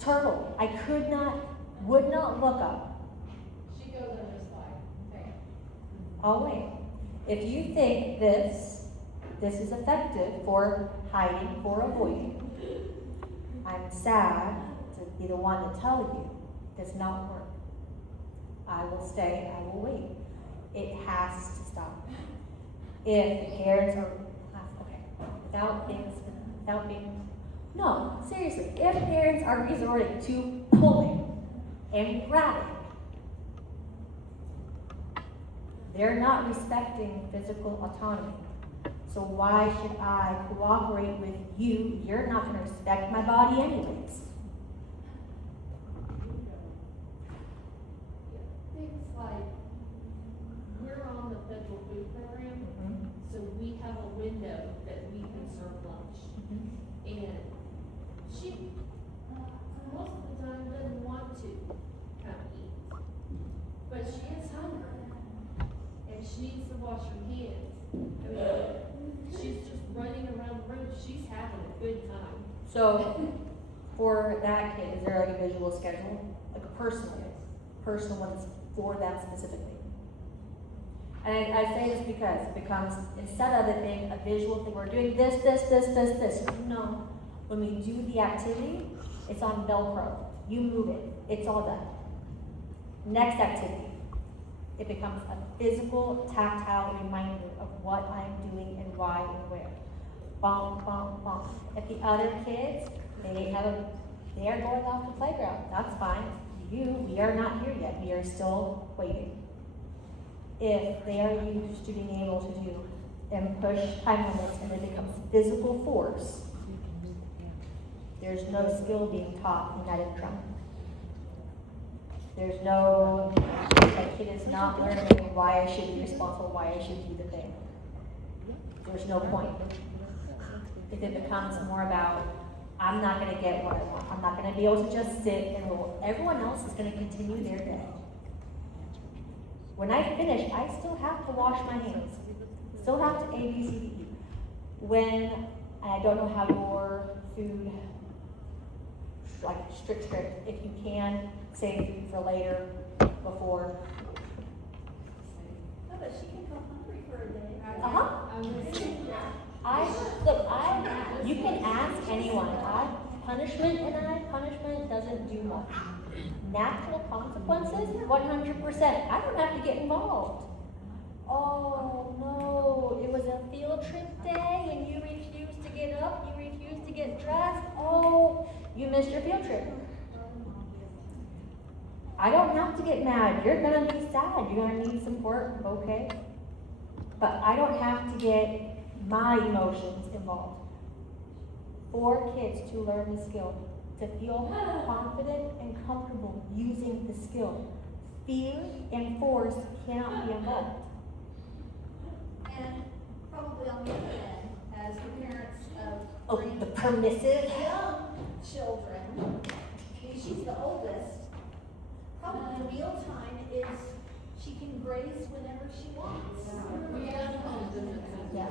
Turtle. I would not look up. she goes on this side, okay. Oh wait. If you think this is effective for hiding, for avoiding, I'm sad to be the one to tell you, does not work. I will stay, I will wait. It has to stop. If the parents are, okay, without being, no, seriously, if parents are resorting to pulling and grabbing, They're not respecting physical autonomy. So why should I cooperate with you? You're not gonna respect my body anyways. Things like, we're on the federal food program, so we have a window that we can serve lunch. And she, most of the time, doesn't want to come eat. But she is hungry, and she needs to wash her hands. I mean, she's just running around the room, she's having a good time. So, for that kid, is there like a visual schedule? Like a personal one that's for that specifically? And I say this because it becomes, instead of it being a visual thing, we're doing this. No. When we do the activity, it's on Velcro. You move it, it's all done. Next activity, it becomes a physical, tactile reminder of what I'm doing and why and where. Bump, bump, bump. If the other kids, they are going off the playground, that's fine. We are not here yet, we are still waiting. If they are used to being able to do and push time limits and it becomes physical force, there's no skill being taught in that interim. There's no, that kid is not learning why I should be responsible, why I should do the thing. There's no point. If it becomes more about, I'm not gonna get what I want, I'm not gonna be able to just sit and roll, everyone else is gonna continue their day. When I finish, I still have to wash my hands, still have to A, B, C, D, E. When, and I don't know how your food, like strict, if you can, save food for later, before. No, but she can go hungry for a day. You can ask anyone, punishment doesn't do much. Natural consequences, 100%, I don't have to get involved. Oh, no, it was a field trip day and you refused to get up, you refused to get dressed, oh, you missed your field trip. I don't have to get mad, you're gonna be sad, you're gonna need support, okay? But I don't have to get my emotions involved. For kids to learn the skill, to feel confident and comfortable using the skill. Fear and force cannot be involved. And probably on the other end, as the parents of Oh, the permissive? young children, I mean, she's the oldest, probably mealtime is, she can graze whenever she wants. Yes.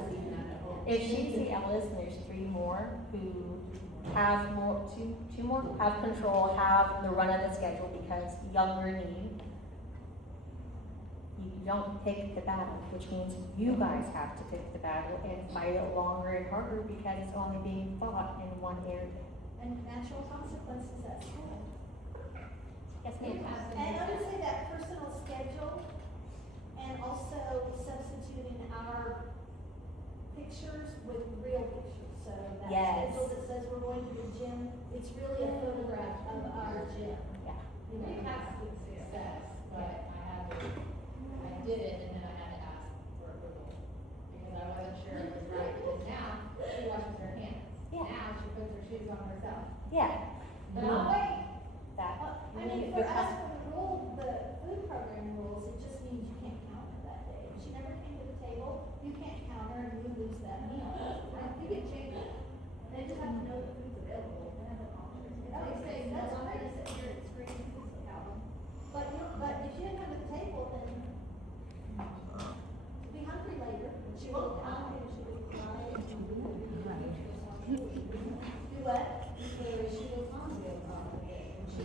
If she's the eldest and there's three more who have two more who have control, have the run of the schedule because younger need, you don't pick the battle, which means you guys have to pick the battle and fight it longer and harder because it's only being fought in one area. And natural consequences at school. Yes, ma'am. And I would say that personal schedule and also substituting our pictures with real pictures. So that Yes. schedule that says we're going to the gym, it's really a photograph of our gym. Yeah. You know, We've had some success, but I did it and then I had to ask for approval. Because I wasn't sure it was right, because now she washes her hands. Yeah. Now she puts her shoes on herself. Yeah. But I'll wait. That. I mean, for us, for the rule, the food program rules, it just means you can't count her that day. If she never came to the table, you can't count her and you lose that meal. And you can change it. They just have to know the food's available. They have it on. If they say, that's fine, I sit here at the screen, you can count them. But if she didn't come to the table, then she'll be hungry later. She won't come and she will cry and she will do what? She will come.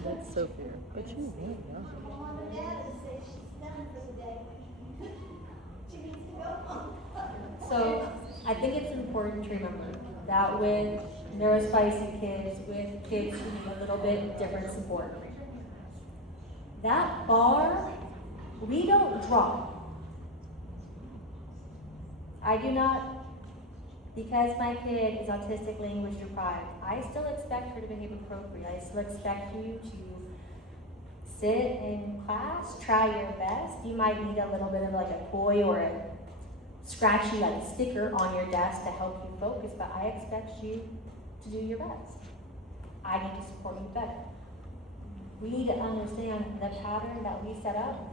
That's so fair. But you really are. Mom and dad and say she's done for the day. She needs to go home. So I think it's important to remember that with neurospicy kids, with kids who need a little bit different support, that bar, we don't drop. I do not, because my kid is autistic language deprived, I still expect her to behave appropriately. I still expect you to sit in class, try your best. You might need a little bit of like a toy or a scratchy like sticker on your desk to help you focus, but I expect you to do your best. I need to support you better. We need to understand the pattern that we set up.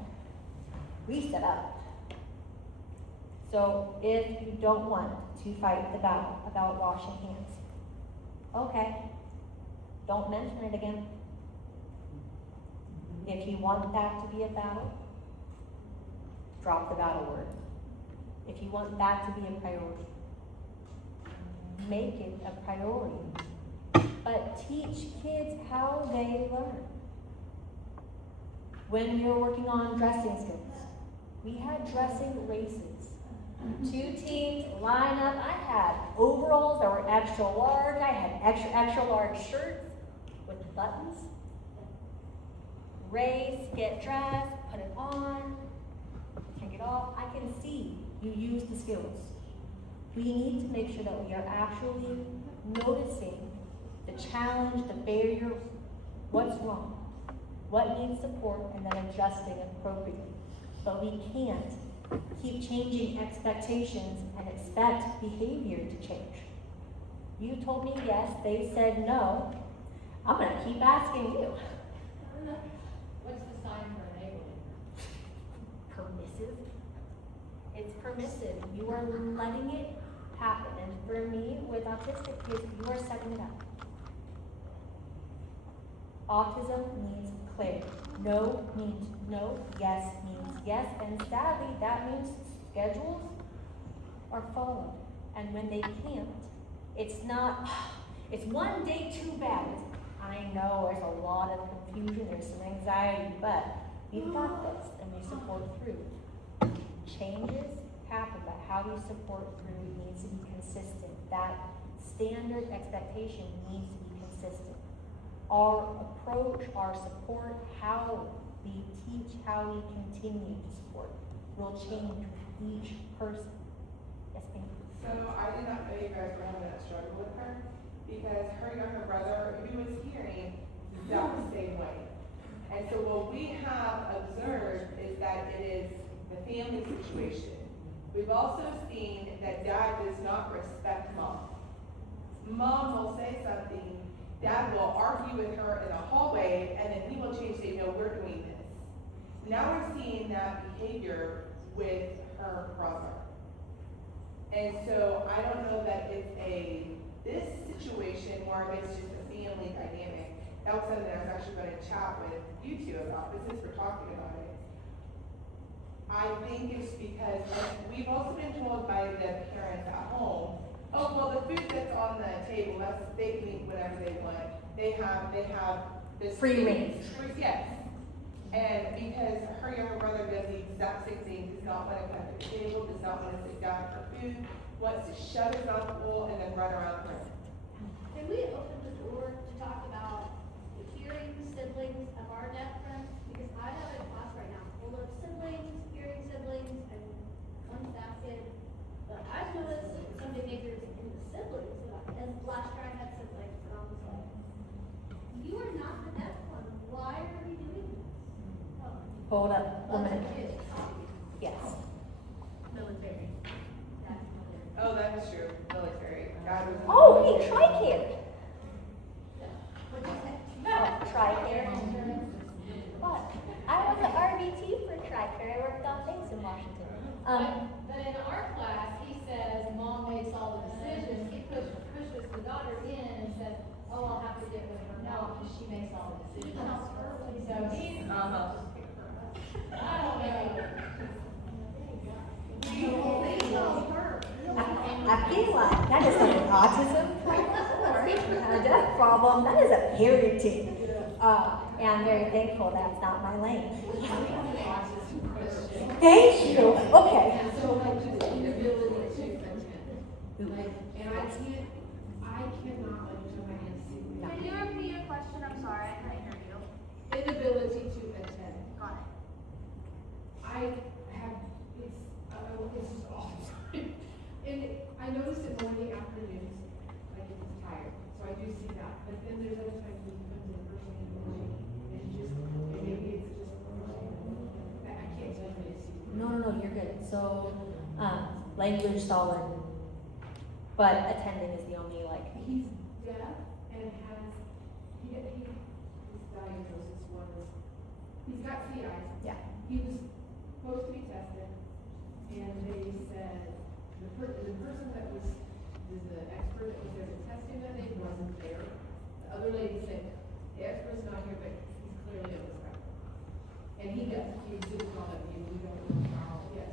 So if you don't want to fight the battle about washing hands, okay, don't mention it again. If you want that to be a battle, drop the battle word. If you want that to be a priority, make it a priority. But teach kids how they learn. When we were working on dressing skills, we had dressing races. 2 teams line up. I had overalls that were extra large. I had extra large shirts with buttons. Race, get dressed, put it on, take it off. I can see you use the skills. We need to make sure that we are actually noticing the challenge, the barrier, what's wrong, what needs support, and then adjusting appropriately. But we can't keep changing expectations and expect behavior to change. You told me yes, they said no. I'm gonna keep asking you. What's the sign for enabling? Permissive. It's permissive. You are letting it happen. And for me, with autistic kids, you are setting it up. Autism means clarity. No means no, yes means yes, and sadly, that means schedules are followed. And when they can't, it's not, it's one day too bad. I know there's a lot of confusion, there's some anxiety, but we've got this and we support through. Changes happen, but how we support through needs to be consistent. That standard expectation needs to be consistent. Our approach, our support, how we teach, how we continue to support will change with each person. Yes, ma'am. So I did not know you guys were having that struggle with her, because her younger brother, who was hearing, felt the same way. And so what we have observed is that it is the family situation. We've also seen that dad does not respect mom. Mom will say something, dad will argue with her in the hallway, and then he will change, say, no, we're doing this. Now we're seeing that behavior with her brother. And so I don't know that it's this situation more of it's just a family dynamic. That was something I was actually going to chat with you two about, but since we're talking about it. I think it's because we've also been told by the parents at home, oh, well, the food that's on the table, they can eat whatever they want. They have this Free range. Yes. And because her younger brother does the exact same thing, does not want to come to the table, does not want to sit down for food, wants to shut his mouth full and then run around the room. Can we open the door to talk about the hearing siblings of our deaf friends? Because I have a class right now full of siblings, hearing siblings, and one staff kid. But I've noticed some behaviors in the siblings, and last year I had siblings, and I was like, you are not the deaf one, why are we doing this? Hold up, one Lots of minute. kids talking. Yes. Military. That's military. Oh, that is true. Military. God was. Oh, hey, TRICARE. What'd you say? Oh, TRICARE insurance. What? I was an RVT for TRICARE. I worked on things in Washington. But in our class, he says mom makes all the decisions. He pushes the daughter in and says, oh, I'll have to get with her mom because she makes all the decisions. So he's, I don't know. I feel like that is like an autism problem, a deaf problem. That is a parenting. And I'm very thankful that's not my lane. Thank you. Okay. So like just the ability to attend. Like, and I cannot like show my hands to. Can you repeat your question? I'm sorry, I couldn't hear you. Inability to attend. Got it. I have, it's just all the time. And I notice it more in the afternoons, like if it's tired, so I do see that. But then there's other times when he comes in first thing in the morning, and just, and maybe it's so, language solid, but attending is the only like, He's deaf and has, his diagnosis was, he's got CI. yeah. He was supposed to be tested, and they said, the person that was, the expert that was there to test him that day wasn't there. The other lady said, the expert's not here, but he's clearly on the spectrum. And he does, he exists on that view, we don't know how, yes.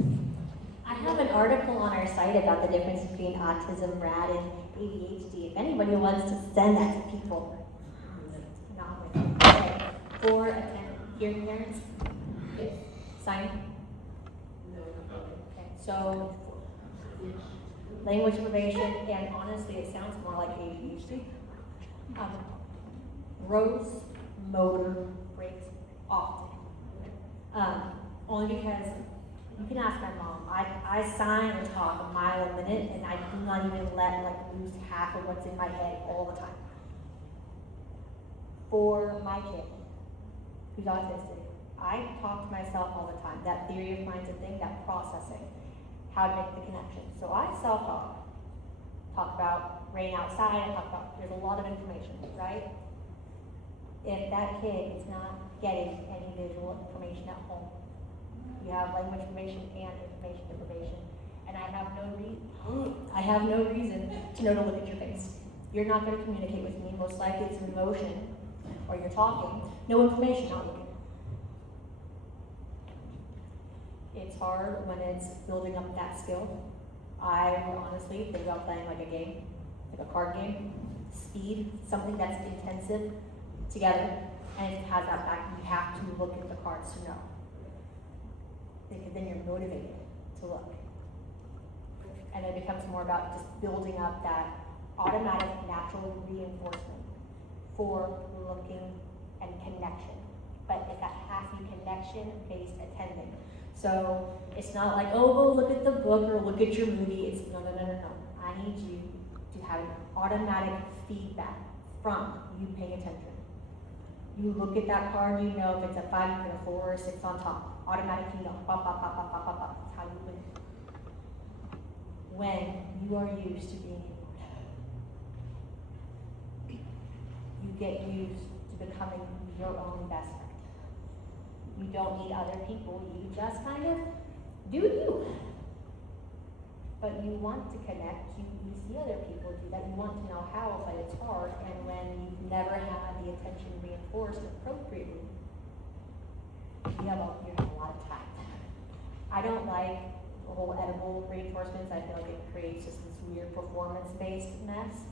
I have an article on our site about the difference between autism, RAD, and ADHD. If anybody wants to send that to people, not with me. Okay. For hearing parents, Yes. sign. No, not really. Okay. So language probation, and honestly, it sounds more like ADHD. Gross motor breaks often. Only because you can ask my mom. I sign and talk a mile a minute, and I do not even let lose half of what's in my head all the time. For my kid, who's autistic, I talk to myself all the time. That theory of mind's a thing, that processing, how to make the connection. So I self-talk, talk about rain outside, talk about, there's a lot of information, right? If that kid is not getting any visual information at home, you have language information and information deprivation, and I have no reason to know to look at your face. You're not going to communicate with me. Most likely it's an emotion, or you're talking. No information, not looking. It's hard when it's building up that skill. I would honestly think about playing like a game, like a card game, speed, something that's intensive together, and it has that back. You have to look at the cards to know. Because then you're motivated to look. And it becomes more about just building up that automatic natural reinforcement for looking and connection. But it's that happy connection-based attending. So it's not like, oh, go look at the book or look at your movie. It's no. I need you to have an automatic feedback from you paying attention. You look at that card, you know if it's a 5, you put a 4 or a 6 on top. Automatic, you know, pop. That's how you win. When you are used to being ignored, you get used to becoming your own best friend. You don't need other people, you just kind of do you. But you want to connect, you see other people do that, you want to know how, but it's hard, and when you've never had the attention reinforced appropriately, you have a lot of time. I don't like the whole edible reinforcements. I feel like it creates just this weird performance-based mess.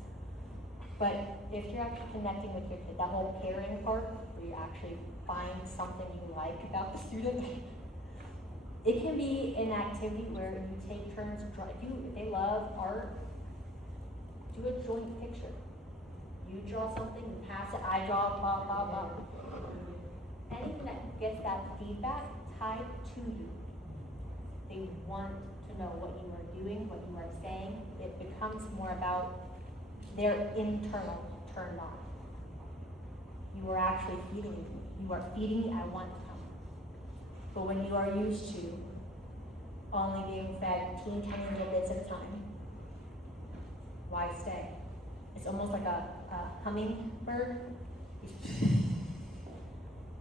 But if you're actually connecting with your kid, that whole pairing part, where you actually find something you like about the student, it can be an activity where you take turns, if they love art, do a joint picture. You draw something, you pass it, I draw, blah, blah, blah. Anything that gets that feedback tied to you. They want to know what you are doing, what you are saying. It becomes more about their internal turned on. You are actually feeding me. You are feeding me, I want to come. But when you are used to only being fed teeny tiny little bits at a time, why stay? It's almost like a hummingbird.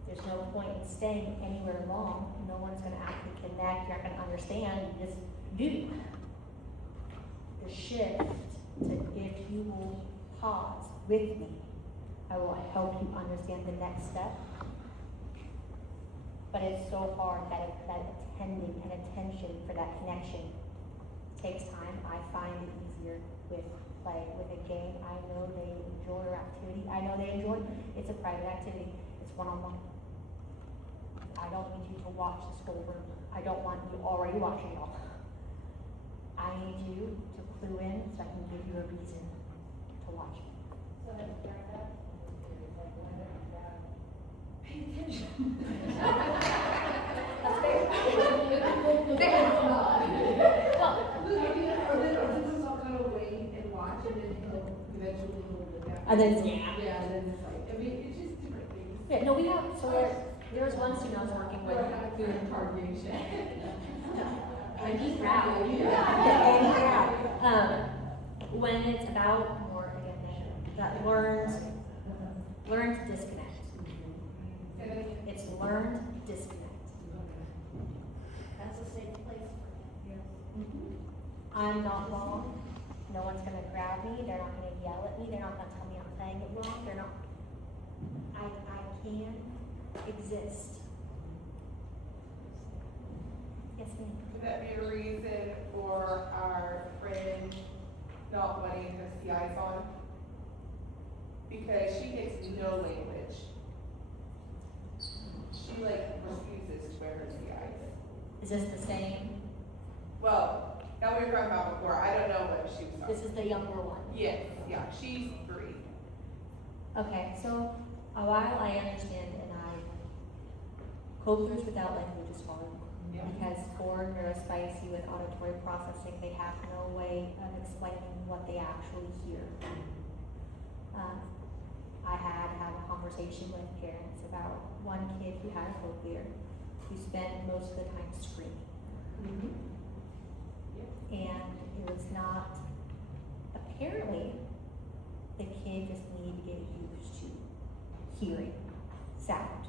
There's no point in staying anywhere long. No one's going to actually connect. You're not going to understand. You just do. The shift to if you will pause with me, I will help you understand the next step. But it's so hard that attending and attention for that connection takes time. I find it easier with play, with a game. I know they enjoy our activity. I know they enjoy it. It's a private activity. It's one-on-one. I don't need you to watch the school room. I don't want you already watching it all. I need you to clue in so I can give you a reason to watch it. So that's during that, pay attention. That's fair. Or this is all kind of wait and watch, and then eventually he'll look at. And then, Yeah, and then it's like, I mean, it's just different things. yeah, no, we have, so there was one student I was working with who, Card game shit. Any crowd. Any crowd. When it's about more, again, that learns disconnect. It's learned disconnect. That's a safe place for him. I'm not wrong. No one's gonna grab me. They're not gonna yell at me. They're not gonna tell me I'm saying it wrong. They're not. I can exist. Yes, ma'am. Could that be a reason for our friend not wanting her CIs on? Because she gets no language. She like refuses to wear her CIs. Is this the same? Well, that we were talking about before, I don't know what she was talking This is the younger one. Yes, yeah, she's 3. Okay, so a while I understand and I co-learners without language is hard. Yeah. Because for neurospicy with auditory processing, they have no way of explaining what they actually hear. I had to have a conversation with parents about one kid who had a cochlear, who spent most of the time screaming. And it was not, apparently, the kid just needed to get used to hearing sound.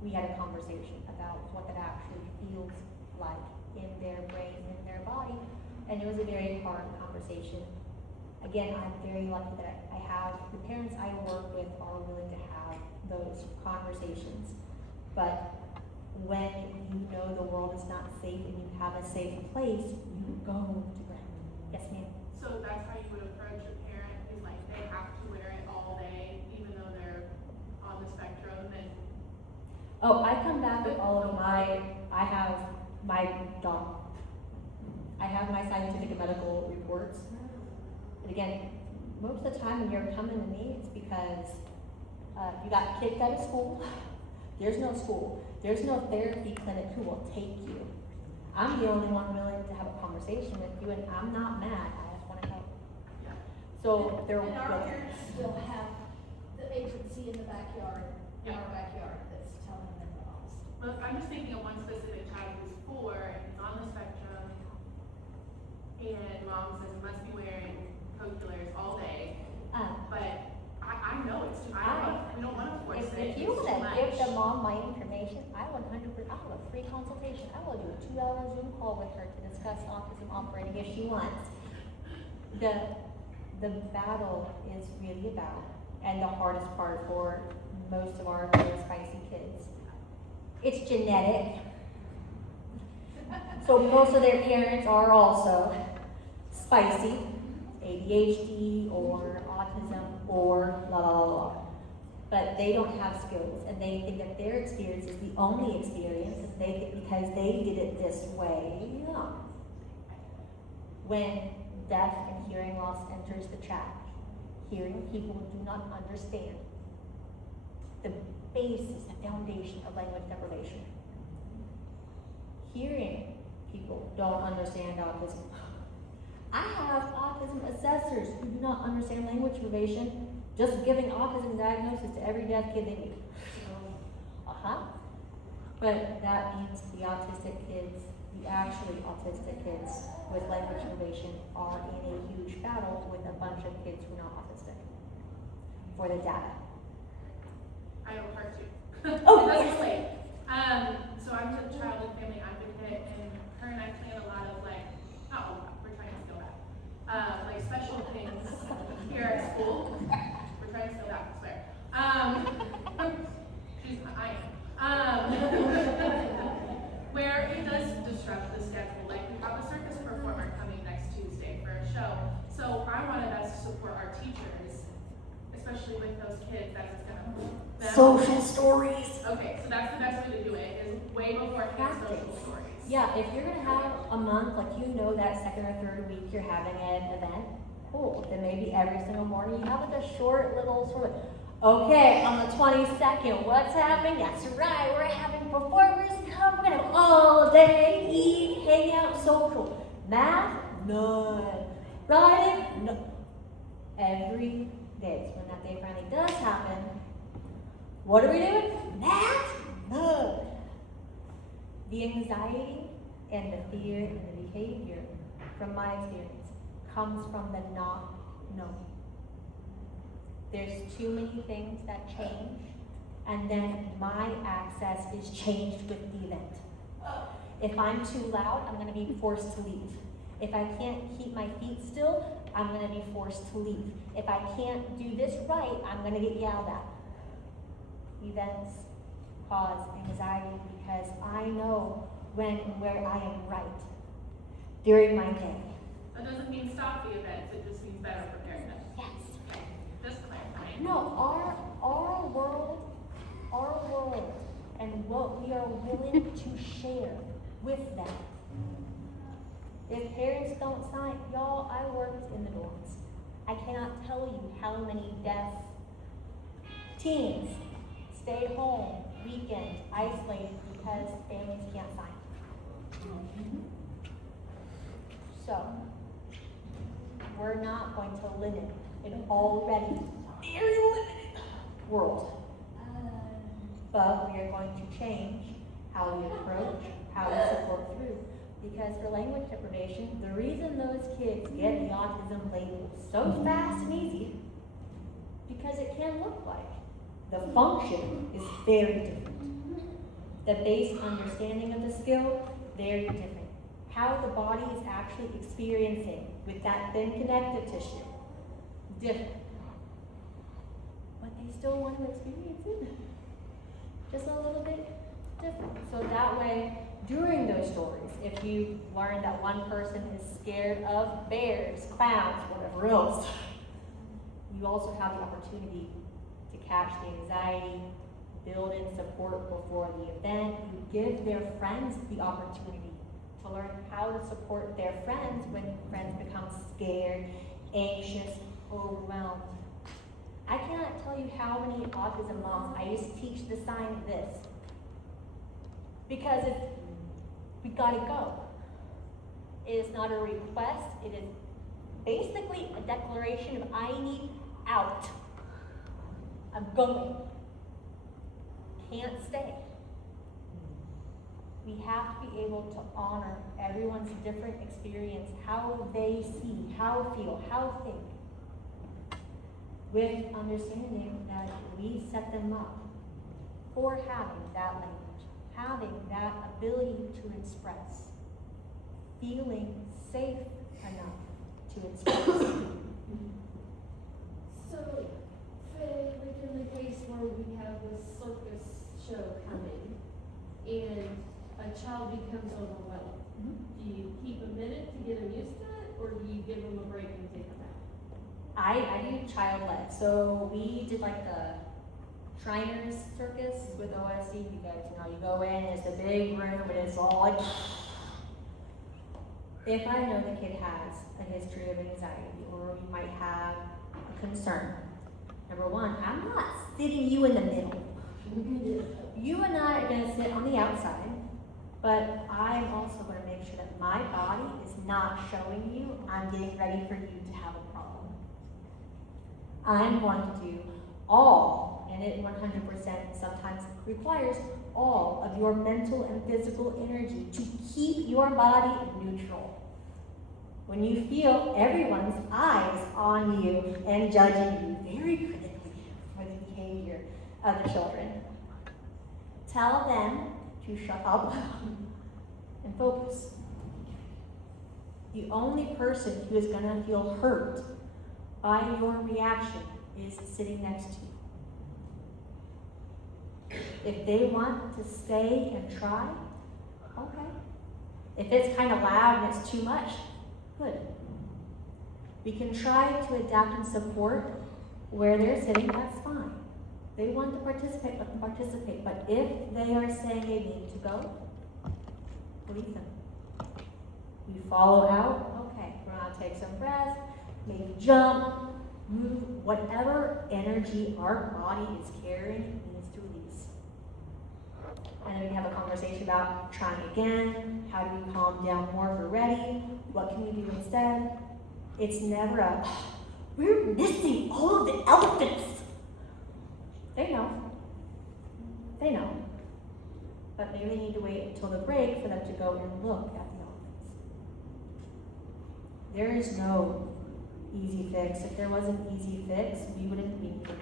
We had a conversation about what that actually feels like in their brain, in their body, and it was a very hard conversation. Again, I'm very lucky that I have, the parents I work with are willing to have those conversations. But when you know the world is not safe and you have a safe place, you go to ground. Yes, ma'am? So that's how you would approach a parent, is like they have to wear it all day, even though they're on the spectrum, and Oh, I come back with all of my, I have my doc. I have my scientific and medical reports. And again, most of the time when you're coming to me, it's because you got kicked out of school. There's no school. There's no therapy clinic who will take you. I'm the only one willing to have a conversation with you, and I'm not mad. I just want to help. So they're And our willing. parents still have the agency in the backyard, in our backyard, that's telling them the opposite. well, I'm just thinking of one specific child who's 4 and is on the spectrum, and mom says must be wearing cochlears all day, but I know it's too, we don't wanna force it. If you It's want too to give much. the mom my information, I 100%, I'll have a free consultation. I will do a 2-hour Zoom call with her to discuss autism operating if she wants. The battle is really about, and the hardest part for most of our very spicy kids, it's genetic. So most of their parents are also spicy, ADHD or autism or blah, blah, blah, blah. But they don't have skills and they think that their experience is the only experience and they think because they did it this way. No. When deaf and hearing loss enters the chat, hearing people do not understand the basis, the foundation of language deprivation. Hearing people don't understand autism. I have autism assessors who do not understand language deprivation, just giving autism diagnosis to every deaf kid they meet. But that means the autistic kids, the actually autistic kids with language deprivation are in a huge battle with a bunch of kids who are not autistic for the data. I have a part 2. Oh, That's yes. late. So I'm a child and family advocate, and her and I plan a lot of like, we're trying to scale back. Like special things here at school. We're trying to scale back, I swear. Where it does disrupt the schedule. Like we have a circus performer coming next Tuesday for a show. So I wanted us to support our teachers, especially with those kids that it's gonna them. Social stories. Okay, so that's the best way to do it, is way before kids' social stories. Yeah, if you're gonna have a month, like you know that second or third week you're having an event, cool. Then maybe every single morning you have like a short little sort of, okay, on the 22nd, what's happening? That's right, we're having performers come, we're gonna have all day, eat, hang out, social. Math? None. Writing? No. Every day. So when that day finally does happen, what are we doing? Math? None. The anxiety And the fear and the behavior, from my experience, comes from the not knowing. There's too many things that change, and then my access is changed with the event. If I'm too loud, I'm gonna be forced to leave. If I can't keep my feet still, I'm gonna be forced to leave. If I can't do this right, I'm gonna get yelled at. Events cause anxiety because I know when and where I am right during my day. That doesn't mean stop the events, it just means better preparedness. Yes. Okay, just clarifying. No, our world and what we are willing to share with them. If parents don't sign, y'all, I worked in the dorms. I cannot tell you how many deaf teens stayed home, weekend, isolated because families can't sign. So, we're not going to limit an already very limited world. But we are going to change how we approach, how we support through. Because for language deprivation, the reason those kids get the autism label so fast and easy, because it can look like. The function is very different. The base understanding of the skill, very different. How the body is actually experiencing with that thin connective tissue, different. But they still want to experience it. Just a little bit different. So that way, during those stories, if you learn that one person is scared of bears, clowns, whatever else, you also have the opportunity to catch the anxiety, build in support before the event. You give their friends the opportunity to learn how to support their friends when friends become scared, anxious, overwhelmed. I cannot tell you how many autism moms I used to teach the sign of this. Because we gotta go. It is not a request, it is basically a declaration of I need out. I'm going. Can't stay. We have to be able to honor everyone's different experience, how they see, how feel, how think, with understanding that we set them up for having that language, having that ability to express, feeling safe enough to express. So, say, like in the case where we have this circus show coming, and a child becomes overwhelmed, do you keep a minute to get them used to it, or do you give them a break and take them out? I do child-led, so we did like the Shriners Circus with OSC. You guys know, you go in, it's a big room, and it's all like. If I know the kid has a history of anxiety, or you might have a concern, number one, I'm not sitting you in the middle. You and I are going to sit on the outside, but I'm also going to make sure that my body is not showing you I'm getting ready for you to have a problem. I'm going to do all, and it 100% sometimes requires all of your mental and physical energy to keep your body neutral. When you feel everyone's eyes on you and judging you very critically for the behavior of the children, tell them to shut up and focus. The only person who is going to feel hurt by your reaction is sitting next to you. If they want to stay and try, okay. If it's kind of loud and it's too much, good. We can try to adapt and support where they're sitting, that's fine. They want to participate, let them participate. But if they are saying they need to go, leave them. You follow out, okay, we're gonna take some breath, maybe jump, move, whatever energy our body is carrying needs to release. And then we have a conversation about trying again, how do we calm down more if we're ready, what can we do instead? It's never a, we're missing all of the elephants. They know. They know. but maybe they need to wait until the break for them to go and look at the offense. There is no easy fix. If there was an easy fix, we wouldn't be here.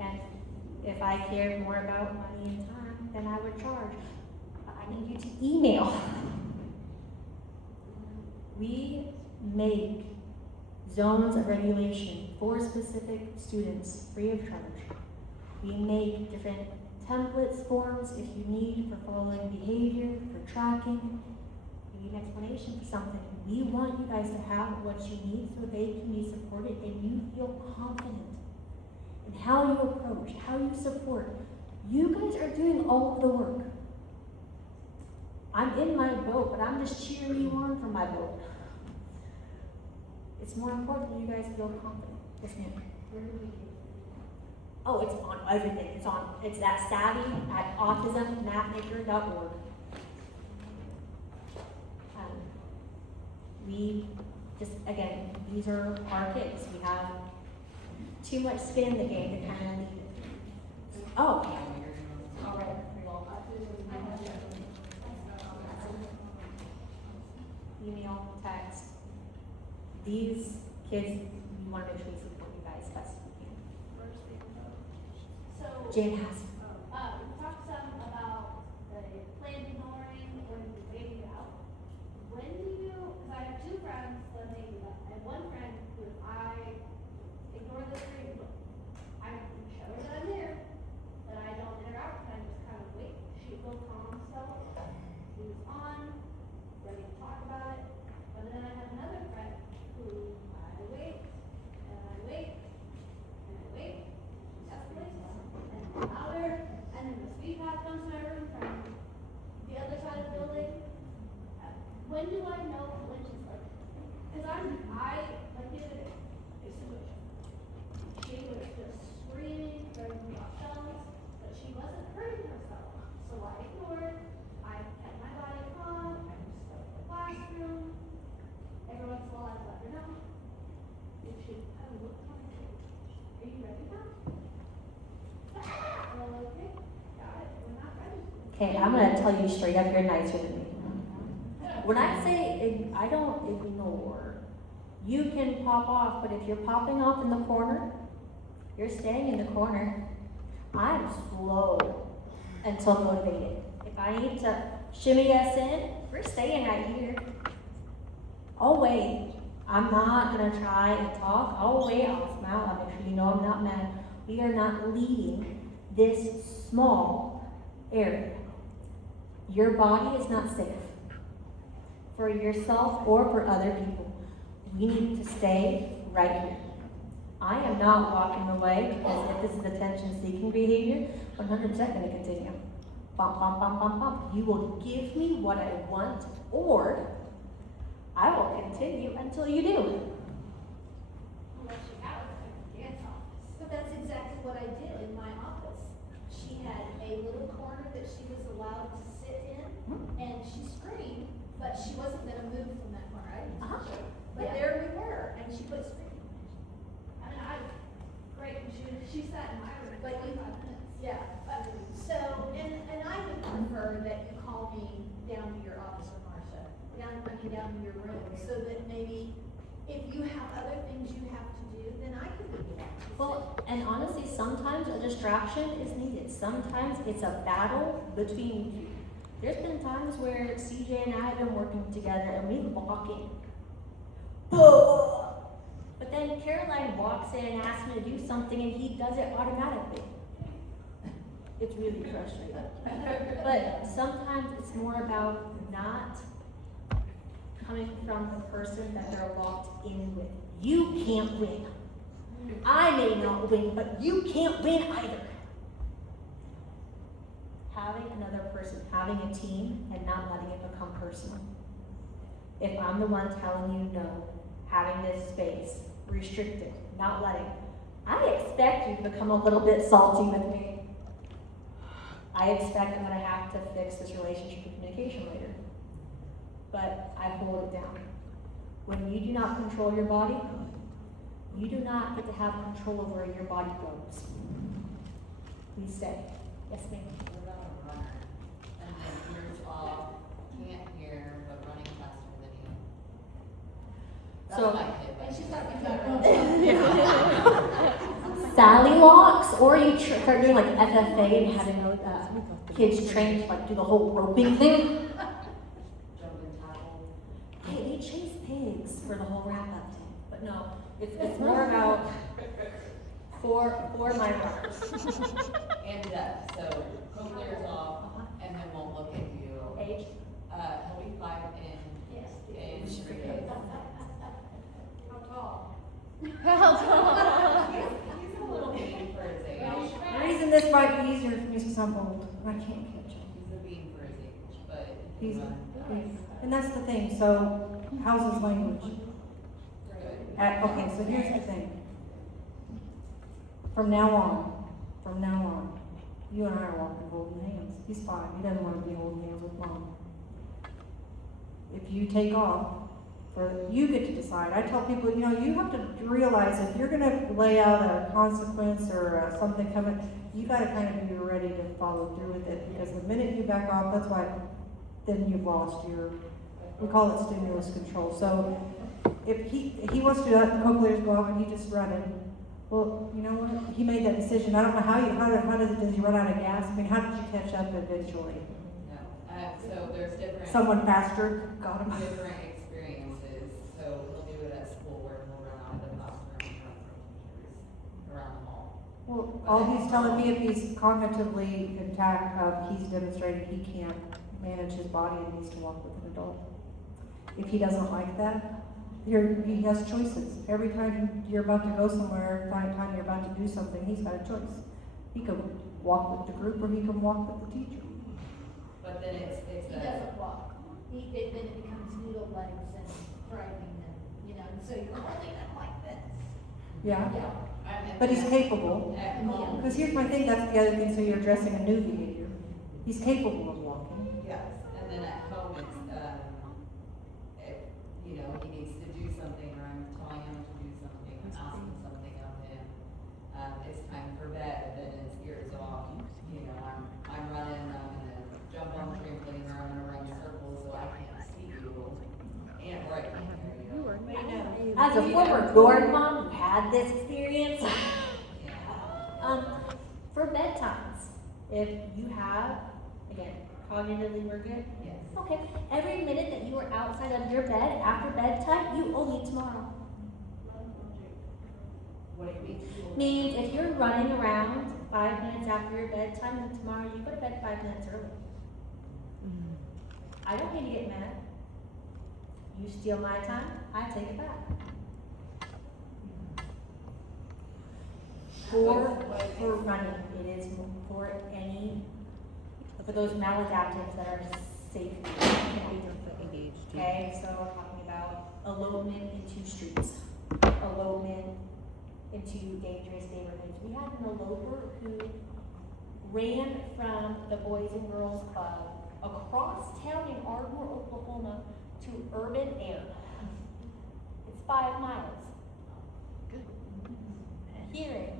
And if I cared more about money and time, then I would charge. I need you to email. We make zones of regulation for specific students free of charge. We make different templates, forms, if you need for following behavior, for tracking. You need an explanation for something. We want you guys to have what you need so they can be supported and you feel confident in how you approach, how you support. You guys are doing all of the work. I'm in my boat, but I'm just cheering you on from my boat. It's more important that you guys feel confident. Yes, ma'am. Where do we get? Oh, it's on everything. It's that savvy at autismmapmaker.org. We just, again, these are our kids. We have too much skin in the game to kind of leave it. Oh. All right. Email, text. These kids, we want to make sure we support you guys best we can. So, Jane has. we talked some about the planned ignoring or the waiting out. When do you, because I have two friends that make it up, and one friend who I ignore the screen, I show her that I'm there, but I don't interact, and I just kind of wait. She will calm herself, moves on, ready to talk about it. But then I have another friend who I wait, and I wait, and I wait, escalates, and louder, and then the speed path comes to my room from the other side of the building. When do I know when she's like, because like the other day, a situation. She was just screaming, throwing me off shelves, but she wasn't hurting herself. So I ignored, I kept my body calm, I just stuck in the classroom. Every once in a while I'd let her know. If she kind of looked at me, are you ready now? Well, okay, got it, we're not ready. Okay, I'm going to tell you straight up, you're nicer than me. When I say I don't ignore, you can pop off, but if you're popping off in the corner, you're staying in the corner. I'm slow until motivated. If I need to shimmy us in, we're staying right here. I'll wait. I'm not going to try and talk. I'll wait. I'll smile. I'll make sure you know I'm not mad. We are not leaving this small area. Your body is not safe for yourself or for other people. We need to stay right here. I am not walking away because if this is attention-seeking behavior, 100% going to continue. Bump, bump, bump, bump, bump. You will give me what I want, or I will continue until you do. Unless you have a dance office. But that's exactly what I did in my office. She had a little corner that she was allowed to sit in, and she screamed, but she wasn't gonna move from that corner, right? But there we were, and she put screaming. I mean, great, and she sat in my room for 25 minutes. Yeah, so, and I would prefer that you call me down to your office, or Marcia, down to your room, so that maybe if you have other things you have to do, then I can do that. Well, and honestly, sometimes a distraction is needed. Sometimes it's a battle between you. There's been times where CJ and I have been working together and we lock in. But then Caroline walks in and asks me to do something and he does it automatically. It's really frustrating. But sometimes it's more about not coming from the person that they're locked in with. You can't win. I may not win, but you can't win either. Having another person, having a team, and not letting it become personal. If I'm the one telling you no, having this space, restricted, not letting, I expect you to become a little bit salty with me. I expect I'm going to have to fix this relationship and communication later. But I hold it down. When you do not control your body, you do not get to have control over where your body goes. We stay. Yes, ma'am. What about a runner? And then ears off, can't hear, but running faster than you. That's So- my kid. And she's talking about. Sally locks, or you start doing like FFA and having kids trained to like do the whole roping thing. Jumping tackle. Hey, they chase pigs for the whole wrap up thing, but no, it's more about for my runners. And so poke ears off, and then won't look at you. Age? He'll be 5 Yes. in 3 days. How tall? He's a little bean for his age. The reason this might be easier for me is because I'm old, I can't catch him. He's a bean for his age, but he He's, can run. and that's the thing, so how's his language? Good. Okay, so here's the thing. From now on, you and I are walking holding hands. He's 5, he doesn't want to be holding hands with mom. If you take off, you get to decide. I tell people, you have to realize if you're gonna lay out a consequence or something coming, you gotta kind of be ready to follow through with it, because the minute you back off, that's why, then you've lost we call it stimulus control. So if he wants to do that, the cochlears go off and you just run it. Well, you know what? He made that decision. I don't know does he run out of gas? I mean, how did you catch up eventually? No, so there's different. Someone faster got him. Different experiences, so he'll do it at school where he'll run out of the classroom and run from teachers around the mall. Well, all he's telling me, if he's cognitively intact, he's demonstrated he can't manage his body and needs to walk with an adult. If he doesn't like that, he has choices. Every time you're about to go somewhere, every time you're about to do something, he's got a choice. He can walk with the group or he can walk with the teacher. But then it's He doesn't walk. Then it becomes noodle legs and driving and, and so you're holding them like this. Yeah, Yeah. but he's capable. At home, Because here's my thing, that's the other thing, so you're addressing a new behavior. He's capable of walking. yes, and then at home, it's, he needs to do something, or I'm telling him to do something, asking something of him. It's time for bed, then it's ears off, I'm running, I'm gonna jump on the trampoline, or I'm gonna run circles so I can't see you, or I can't hear you. As a former guard mom who had this experience, for bedtimes, if you have, again, cognitively we're good. Yes. Okay, every minute that you are outside of your bed after bedtime, you owe me tomorrow. What do you mean? Means if you're running around 5 minutes after your bedtime, then tomorrow you go to bed 5 minutes early. I don't need to get mad. You steal my time, I take it back. For running, it is for those maladaptives that are safe. Okay, so we're talking about elopement into streets, elopement into dangerous neighborhoods. We had an eloper who ran from the Boys and Girls Club across town in Ardmore, Oklahoma to urban air. It's 5 miles. Hearing.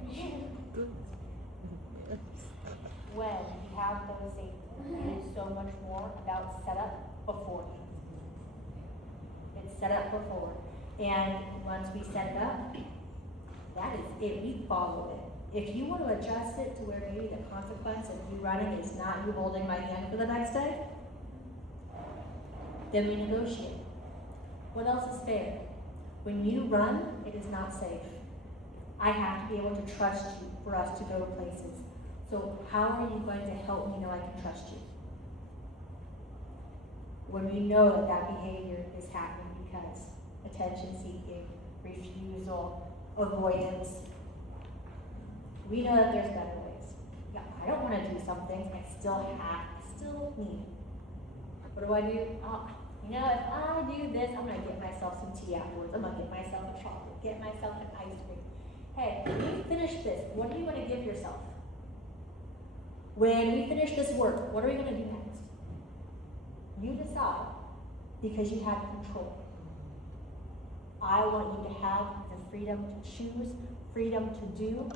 When you have those safety, it is so much more about setup beforehand. It's set up before. And once we set it up, that is it. We follow it. If you want to adjust it to where maybe the consequence of you running is not you holding my hand for the next day, then we negotiate. What else is fair? When you run, it is not safe. I have to be able to trust you for us to go places. So how are you going to help me know I can trust you? When we know that that behavior is happening because attention seeking, refusal, avoidance, we know that there's better ways. Yeah, I don't want to do something, I still need it. What do I do? If I do this, I'm going to get myself some tea afterwards. I'm going to get myself a chocolate, get myself an ice cream. Hey, when we finish this, what are you going to give yourself? When we finish this work, what are we going to do next? You decide, because you have control. I want you to have the freedom to choose, freedom to do,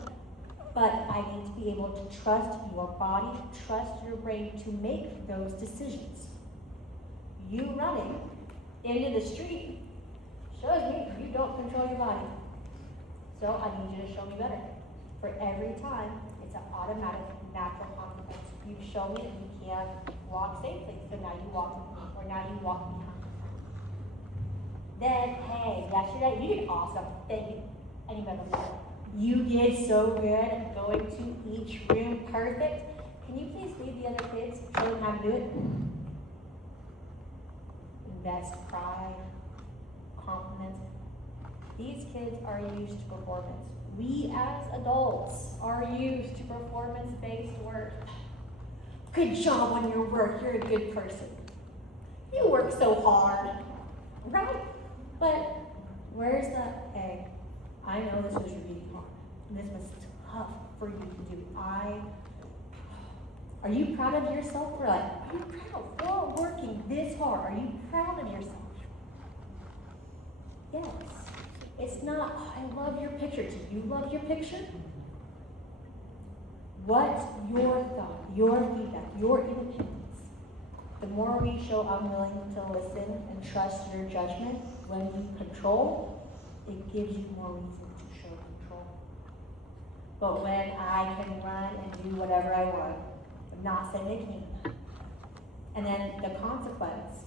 But I need to be able to trust your body, trust your brain to make those decisions. You running into the street shows me you don't control your body. So I need you to show me better. For every time, it's an automatic, natural consequence. You show me that you can't walk safely, so now you walk with me, or now you walk behind. Then, hey, yesterday you did awesome. Thank you. And you better do it. You did so good at going to each room. Perfect. Can you please leave the other kids? Show them how to do it. Invest pride, compliments. These kids are used to performance. We as adults are used to performance-based work. Good job on your work. You're a good person. You work so hard, right? But where's the, hey, I know this was really hard. This was tough for you to do. Are you proud of yourself? We're like, are you proud for working this hard? Are you proud of yourself? Yes. It's not, oh, I love your picture. Do you love your picture? What's your thought, your feedback, your independence? The more we show I'm willing to listen and trust your judgment when you control, it gives you more reason to show control. But when I can run and do whatever I want, I'm not saying I can't. And then the consequence,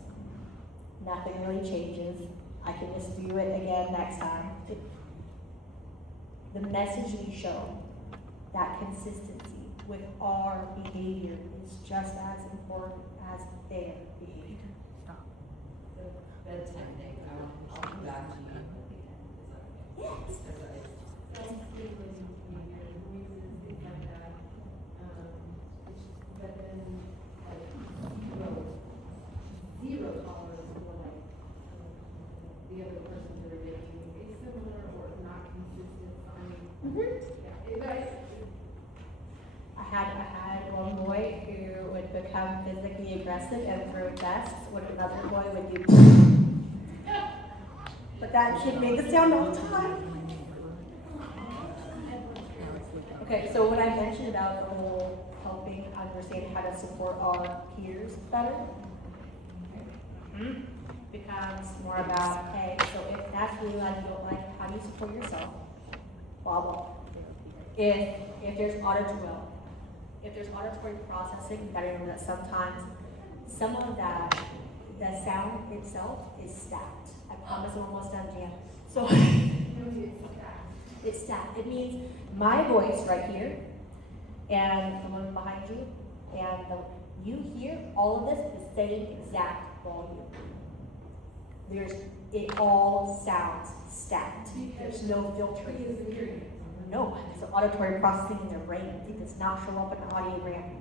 nothing really changes. I can just do it again next time. The message we show, that consistency with our behavior is just as important as their behavior. Stop. The bedtime thing, I'll come back to you. Yes. Sensitive behavior, noises, things like that. But then, like, zero tolerance for like, the other person that are making a similar or not consistent sign. Yeah, I had one boy who would become physically aggressive and throw desks when another boy would do. But that kid made the sound all the time. Okay, so what I mentioned about the whole helping understand how to support our peers better becomes more about, hey, so if that's really what you don't like, how do you support yourself? Blah, blah. If there's auditory processing, you gotta remember that sometimes some of that, the sound itself is stacked. I promise I'm almost done, Jan. So it's stacked. It means my voice right here and the one behind you and you hear all of this at the same exact volume. It all sounds stacked. There's no filtering. No, it's an auditory processing in their brain. It does not show up in an audiogram.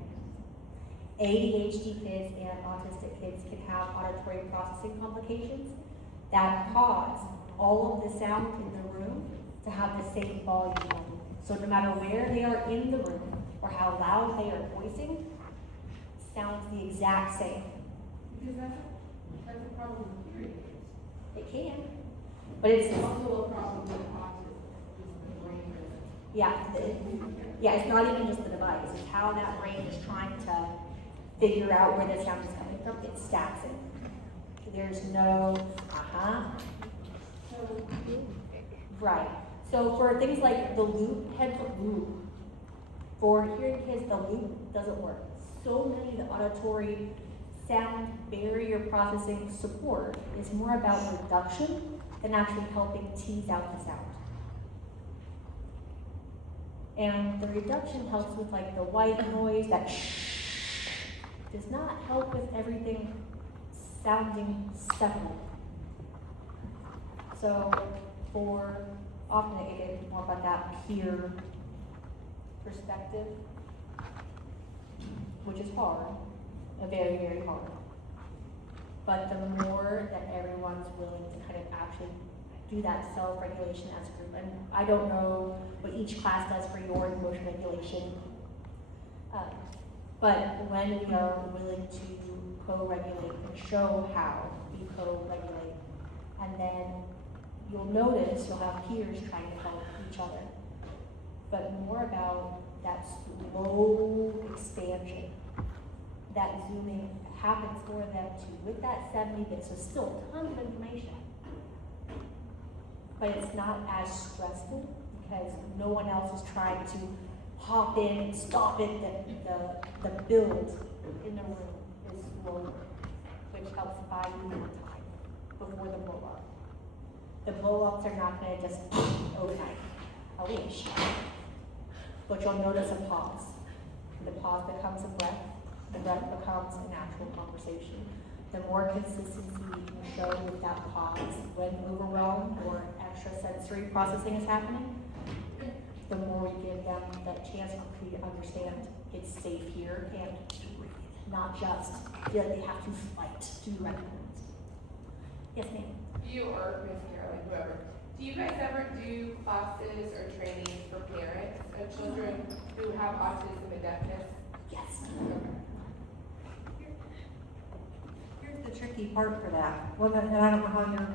ADHD kids and autistic kids can have auditory processing complications that cause all of the sound in the room to have the same volume. So no matter where they are in the room or how loud they are voicing, sounds the exact same. because that's a problem with hearing aids. It can, but it's Also a problem with autism, is the brain doesn't. yeah, it's not even just the device. It's how that brain is trying to figure out where the sound is coming from. It stacks it. There's no right. So for things like the loop, loop. For hearing kids, the loop doesn't work. So many of the auditory sound barrier processing support is more about reduction than actually helping tease out the sound. And the reduction helps with like the white noise, that shh, does not help with everything sounding separate. So for often it is more about that peer perspective, which is hard, very, very hard. But the more that everyone's willing to kind of actually do that self-regulation as a group, and I don't know what each class does for your emotion regulation, but when we are willing to co-regulate and show how we co-regulate, and then you'll notice you'll have peers trying to help each other. but more about that slow expansion. That zooming happens for them too, with that 70 bits, so still tons of information. But it's not as stressful because no one else is trying to hop in and stop it. The build in the room is slower, which helps buy you more time before the blow up. The blow ups are not gonna just overnight, I wish. But you'll notice a pause. The pause becomes a breath, the breath becomes an actual conversation. The more consistency you can show with that pause when overwhelmed or extrasensory processing is happening, the more we give them that chance for you to understand it's safe here and breathe, not just that they have to fight to do right things. Yes, ma'am. You or Miss Carolyn, whoever, do you guys ever do classes or trainings for parents of children who have autism and deafness? Yes. Here's the tricky part for that. Well, and I don't know how you're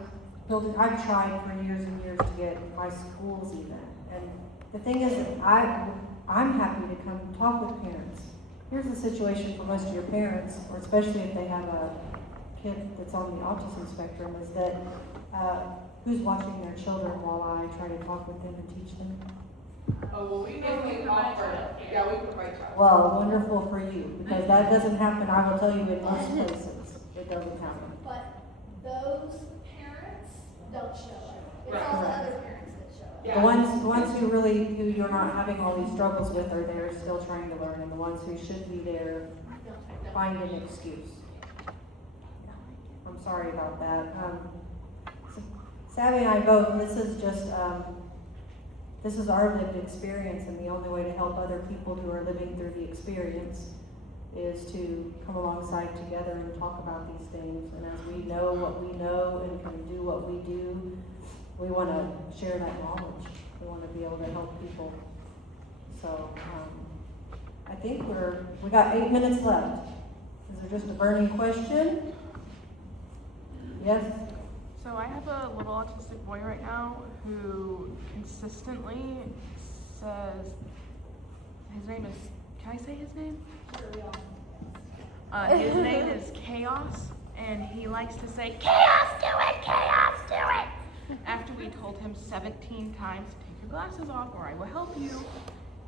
building, I've tried for years and years to get my schools even. And the thing is, I'm happy to come talk with parents. Here's the situation for most of your parents, or especially if they have a kid that's on the autism spectrum, is that who's watching their children while I try to talk with them and teach them? Oh, well, we normally offer, yeah, we provide child. Well, wonderful for you, because that doesn't happen, I will tell you, in most places, it doesn't happen. But those parents don't show up. It's Right. all the other parents that show up. Yeah. The ones who you're not having all these struggles with are there still trying to learn, and the ones who should be there find an excuse. I'm sorry about that. Savvy and I both, this is our lived experience, and the only way to help other people who are living through the experience is to come alongside together and talk about these things. And as we know what we know and can do what we do, we want to share that knowledge. We want to be able to help people. So I think we got 8 minutes left. Is there just a burning question? Yes? So I have a little autistic boy right now who consistently says, his name is, can I say his name? His name is Chaos, and he likes to say, Chaos, do it, Chaos, do it! After we told him 17 times, take your glasses off or I will help you.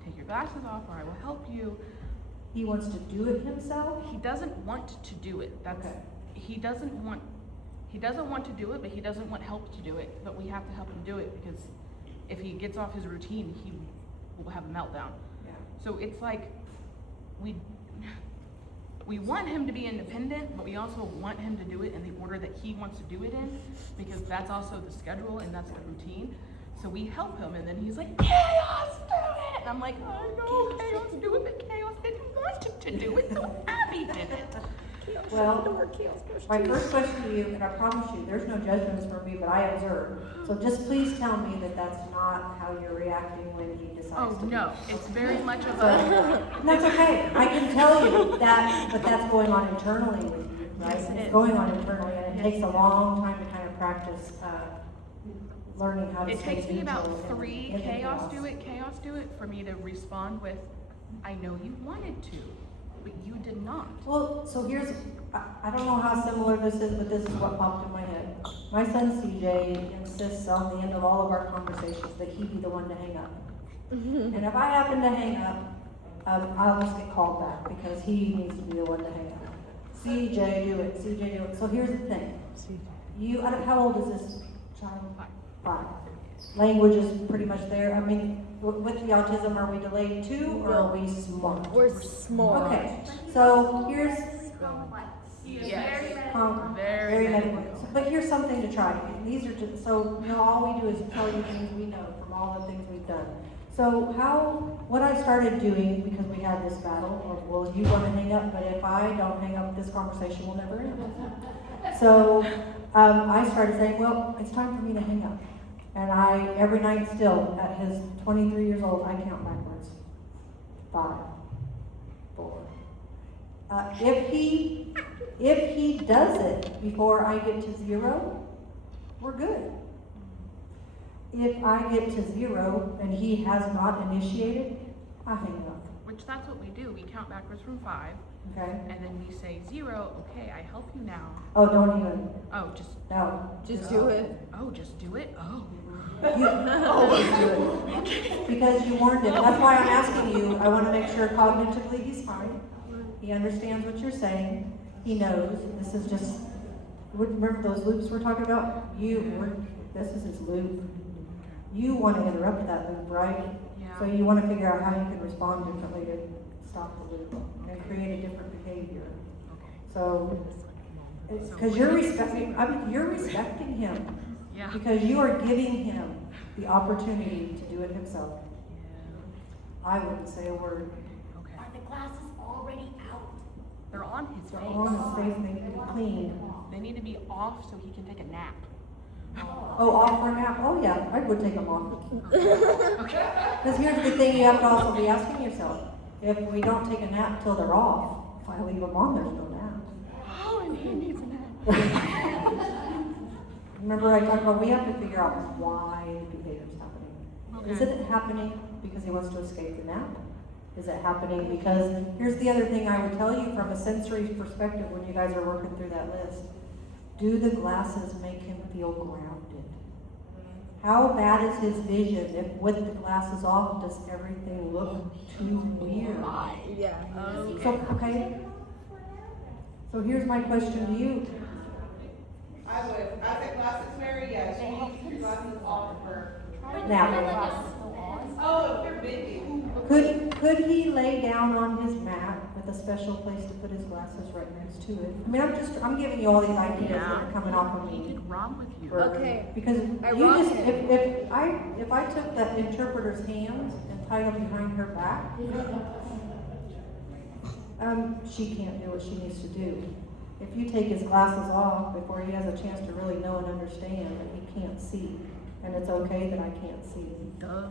Take your glasses off or I will help you. He wants to do it himself? He doesn't want to do it. That's, Okay. He doesn't want to do it, but he doesn't want help to do it. But we have to help him do it because if he gets off his routine, he will have a meltdown. Yeah. So it's like we want him to be independent, but we also want him to do it in the order that he wants to do it in, because that's also the schedule and that's the routine. So we help him, and then he's like, Chaos, do it! And I'm like, I know, Chaos, do it, but Chaos didn't want him to do it, so Abby did it. Well, my first question to you, and I promise you, there's no judgments for me, but I observe. So just please tell me that that's not how you're reacting when he decides Oh, to. no, it's very much of a, And that's okay. I can tell you that, but that's going on internally with you, right? Yes, it It's is. going on internally, and it Yes. takes a long time to kind of practice learning how to it stay takes me about neutral 3 in the chaos do it for me to respond with, I know you wanted to, but you did not. Well, so here's, I don't know how similar this is, but this is what popped in my head. My son CJ insists on the end of all of our conversations that he be the one to hang up. And if I happen to hang up, I'll just get called back because he needs to be the one to hang up. CJ, do it, CJ, do it. So here's the thing. How old is this child? 5. Language is pretty much there. I mean, with the autism, are we delayed too, or are we smart? We're smart. Okay, so here's Yes. very medical. But here's something to try. These are just, so, all we do is tell you things we know from all the things we've done. So what I started doing, because we had this battle of, well, you want to hang up, but if I don't hang up, this conversation will never end. So I started saying, well, it's time for me to hang up. And every night still, at his 23 years old, I count backwards. 5, 4. If he does it before I get to 0, we're good. If I get to 0 and he has not initiated, I hang up, Which that's what we do. We count backwards from 5, okay? and then we say 0. Okay, I help you now. Oh, don't even, Oh, just no. Just do it. oh, just do it. Oh. Because you warned him, that's why I'm asking you, I wanna make sure cognitively he's fine. He understands what you're saying, he knows, this is just, remember those loops we're talking about? This is his loop. You wanna interrupt that loop, right? So Yeah. you wanna figure out how you can respond differently to stop the loop and create a different behavior. Okay. So, cause you're respecting him. Yeah. Because you are giving him the opportunity to do it himself. I wouldn't say a word. Okay. Are the glasses already out? They're on his They're face. on his face, they need to be cleaned. They need to be off so he can take a nap. Oh, off for a nap? Oh yeah, I would take them off. Okay. Because here's the thing you have to also be asking yourself. If we don't take a nap till they're off, if I leave them on, there's no nap. Oh, and he needs a nap. Remember I talked about, we have to figure out why the behavior's happening. Is Okay. it happening because he wants to escape the nap? Is it happening because, here's the other thing I would tell you from a sensory perspective when you guys are working through that list. Do the glasses make him feel grounded? How bad is his vision if with the glasses off, does everything look too weird? Yeah. So, okay. So here's my question to you. I would, as a glasses Mary, yes, you need your glasses off for. Now, Oh, if you're busy. could he lay down on his mat with a special place to put his glasses right next to it? I mean, I'm giving you all these ideas that are coming off of He me. could romp with you. for- Okay. Because I you rock just, him. if I took the interpreter's hands and tied them behind her back, she can't do what she needs to do. If you take his glasses off before he has a chance to really know and understand that he can't see, and it's okay that I can't see. Duh.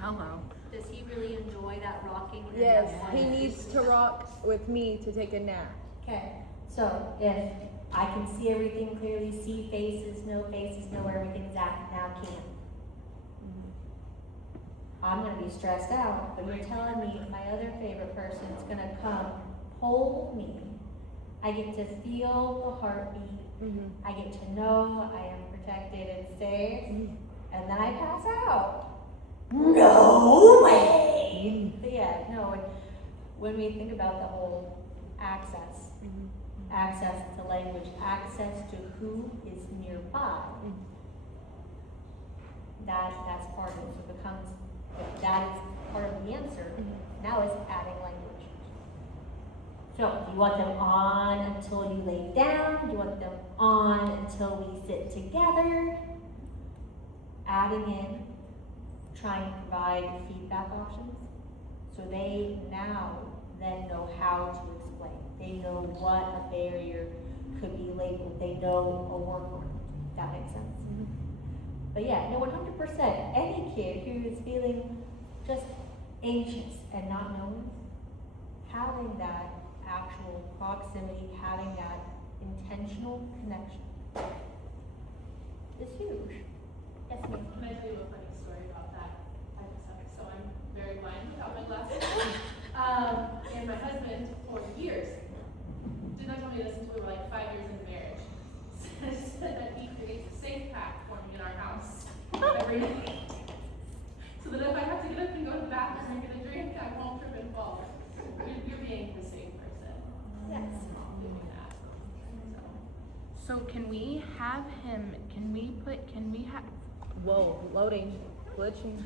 Hello. Does he really enjoy that rocking? and Yes, that's he why- needs to rock with me to take a nap. Okay, so if I can see everything clearly, see faces, know where everything's at, now can't. I'm gonna be stressed out, but you're telling me my other favorite person's gonna come hold me. I get to feel the heartbeat. I get to know I am protected and safe, and then I pass out. No way! But yeah, no, when we think about the whole access to language, access to who is nearby, that's part of it. So it becomes, if that is part of the answer, now it's adding language. So, do you want them on until you lay down? Do you want them on until we sit together? Adding in, trying to provide feedback options. So they now then know how to explain. They know what a barrier could be labeled. They know a workaround. That makes sense? But yeah, no, 100%. Any kid who is feeling just anxious and not knowing, having that actual proximity, having that intentional connection is huge. Yes, ma'am. Can I tell you a funny story about that type of stuff? So I'm very blind without my glasses. And my husband, for years, did not tell me this until we were like 5 years into marriage, said that he creates a safe pack for me in our house every night. So that if I have to get up and go to the bathroom and get a drink, I won't trip and fall. You're being the safe person. Yes. Doing that. So can we have him, can we have, Whoa, loading, glitching.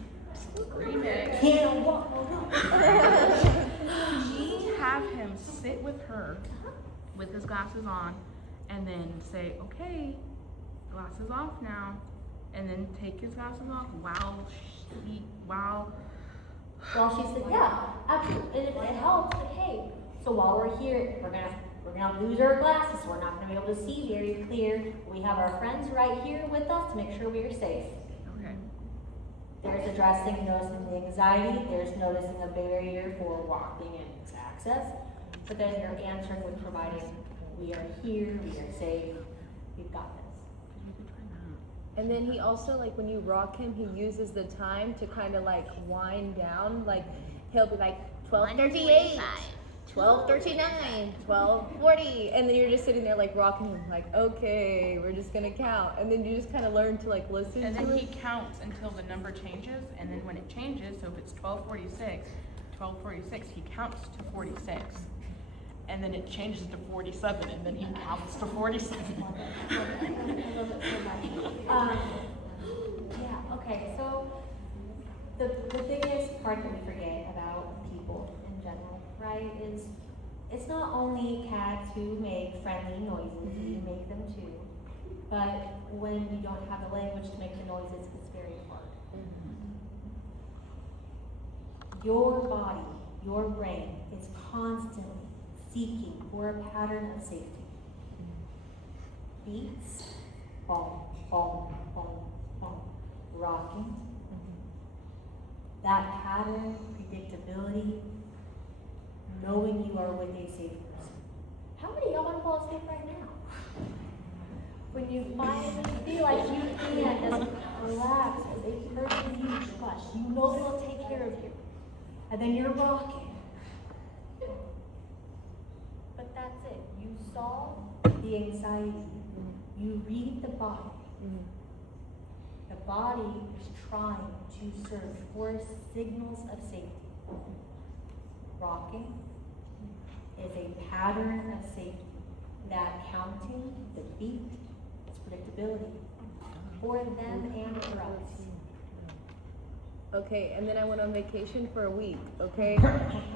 remix. Can't walk. Can we have him sit with her with his glasses on and then say, okay, glasses off now, and then take his glasses off while Well, she said, yeah, absolutely. And if it helps, like, hey, so while we're here, we're gonna lose our glasses. We're not gonna be able to see very clear. We have our friends right here with us to make sure we are safe. Okay. There's addressing, noticing the anxiety. There's noticing a barrier for walking and access. But then you're answering with providing, we are here, we are safe, we've got this. And then he also, like, when you rock him, he uses the time to kind of like wind down. Like, he'll be like 12:38, 12:39, 12:40, and then you're just sitting there like rocking him, like, okay, we're just gonna count, and then you just kind of learn to like listen And to then he it. counts until the number changes, and then when it changes, so if it's 12:46, he counts to 46. And then it changes to 47, and then he counts to 47. Yeah, okay, so the biggest part that we forget about people in general, right, is it's not only cats who make friendly noises, we make them too, but when you don't have the language to make the noises, it's very hard. Your body, your brain is constantly seeking for a pattern of safety. Beats, boom, boom, boom, boom, rocking. That pattern, predictability, knowing you are with a safe person. How many of y'all want to fall asleep right now? When you finally feel like you can just relax with a person you trust, you know they'll take care of you, and then you're rocking. But that's it. You solve the anxiety. You read the body. The body is trying to search for signals of safety. Rocking is a pattern of safety. That counting, the beat, is predictability for them and for us. Okay, and then I went on vacation for a week, okay?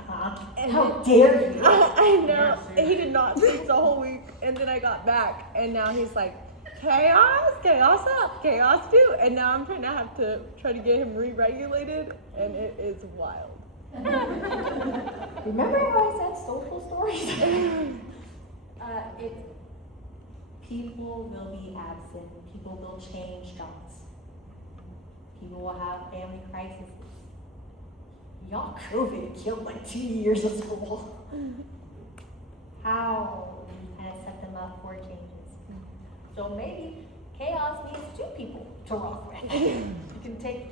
How dare you? I know, he did not sleep the whole week, and then I got back, and now he's like, chaos, chaos up, chaos do, and now I'm trying to get him re-regulated, and it is wild. Remember how I said social stories? People will be absent. People will change jobs. People will have family crises. Y'all COVID killed like 2 years of school. How do you kind of set them up for changes? So maybe chaos needs 2 people to rock with. You can take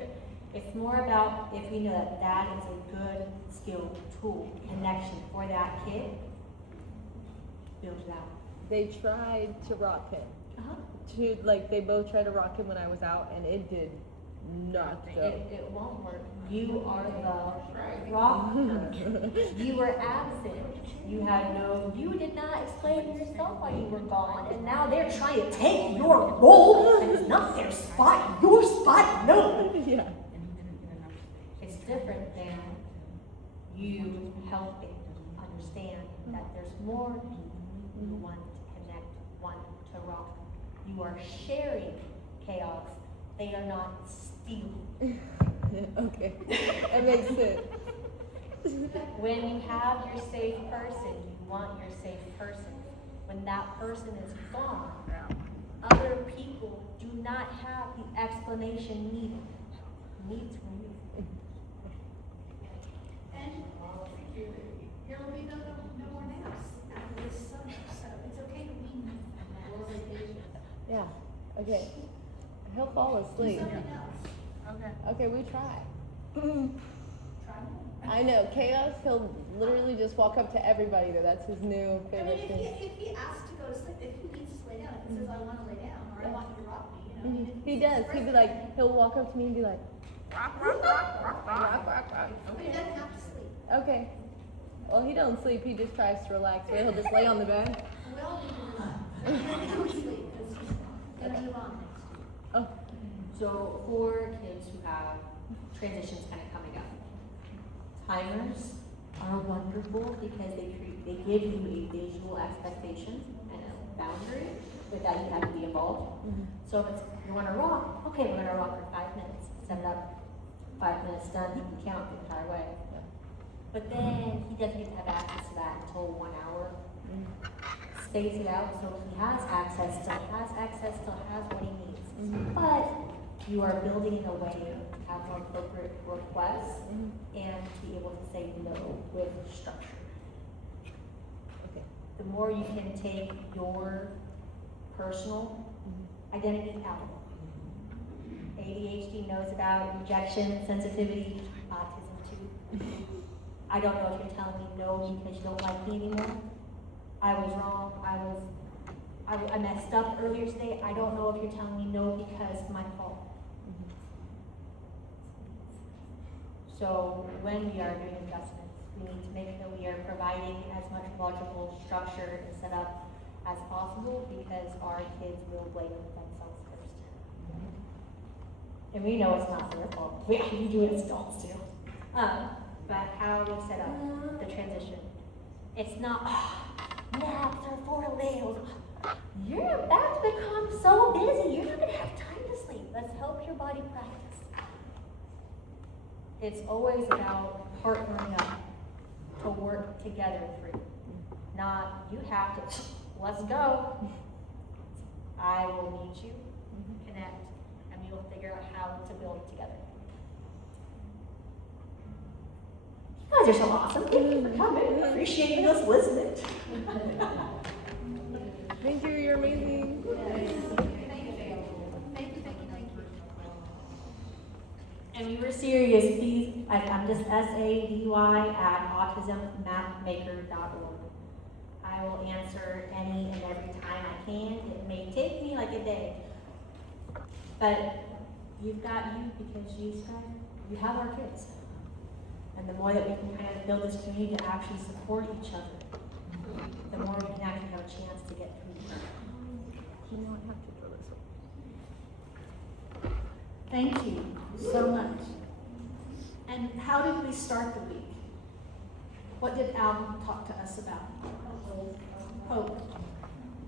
it's more about if we know that that is a good skill, tool, connection for that kid, build it out. They tried to rock him. They both tried to rock him when I was out, and it did nothing. It won't work. You are the rocker. You were absent. You did not explain yourself while you were gone, and now they're trying to take your role, and it's not their spot, your spot, no. Yeah. It's different than you helping understand that there's more people who want to connect, want to rock. You are sharing chaos. They are not stealing. Okay, that makes sense. When you have your safe person, you want your safe person. When that person is gone, other people do not have the explanation needed. Needs from you. And there will be no more naps after this summer, so it's okay to be more vacation. Yeah, okay. He'll fall asleep. Something else. Okay. Okay, we try. I know, chaos, he'll literally just walk up to everybody though. That's his new I favorite mean, thing. if he asks to go to sleep, if he needs to lay down, if he says, I want to lay down, or I want you to rock me, you know. I mean, He does. He'd be like, he'll walk up to me and be like, Rock, rock, rock, rock, rock. rock, rock, rock. But he doesn't have to sleep. Okay. Well, he don't sleep. He just tries to relax. So he'll just lay on the bed. We all need to relax. Sleep, because he's gonna move on next week. Oh, So for kids who have transitions kind of coming up, timers are wonderful because they give you a visual expectation and a boundary without you having to be involved. So if it's, you want to rock, okay, we're going to rock for 5 minutes. Set it up, 5 minutes done, he can count the entire way. But then he doesn't even have access to that until 1 hour. Space it out so he has access, still has what he needs. But you are building in a way to have more appropriate requests and to be able to say no with structure. okay. The more you can take your personal identity out, ADHD knows about, rejection, sensitivity, autism too. I don't know if you're telling me no because you don't like me anymore. I was wrong, I messed up earlier today. I don't know if you're telling me no because it's my fault. So when we are doing adjustments, we need to make sure we are providing as much logical structure and setup as possible because our kids will blame themselves first. And we know it's not their fault. We do it as adults too. But how we set up the transition. It's not, naps are for lazy. You're about to become so busy, you're not gonna have time to sleep. Let's help your body practice. It's always about partnering up to work together through. Not, you have to, let's go. I will meet you, connect, and we will figure out how to build together. You guys are so awesome. Thank you for coming. Appreciate you just listening. Thank you, you're amazing. And we were serious, please, I'm just SADY at autismmapmaker.org. I will answer any and every time I can. It may take me like a day. But you've got you because you have our kids. And the more that we can kind of build this community to actually support each other, the more we can actually have a chance to get through this. You know I have to throw this away. Thank you so much. And how did we start the week? What did Al talk to us about? Hope.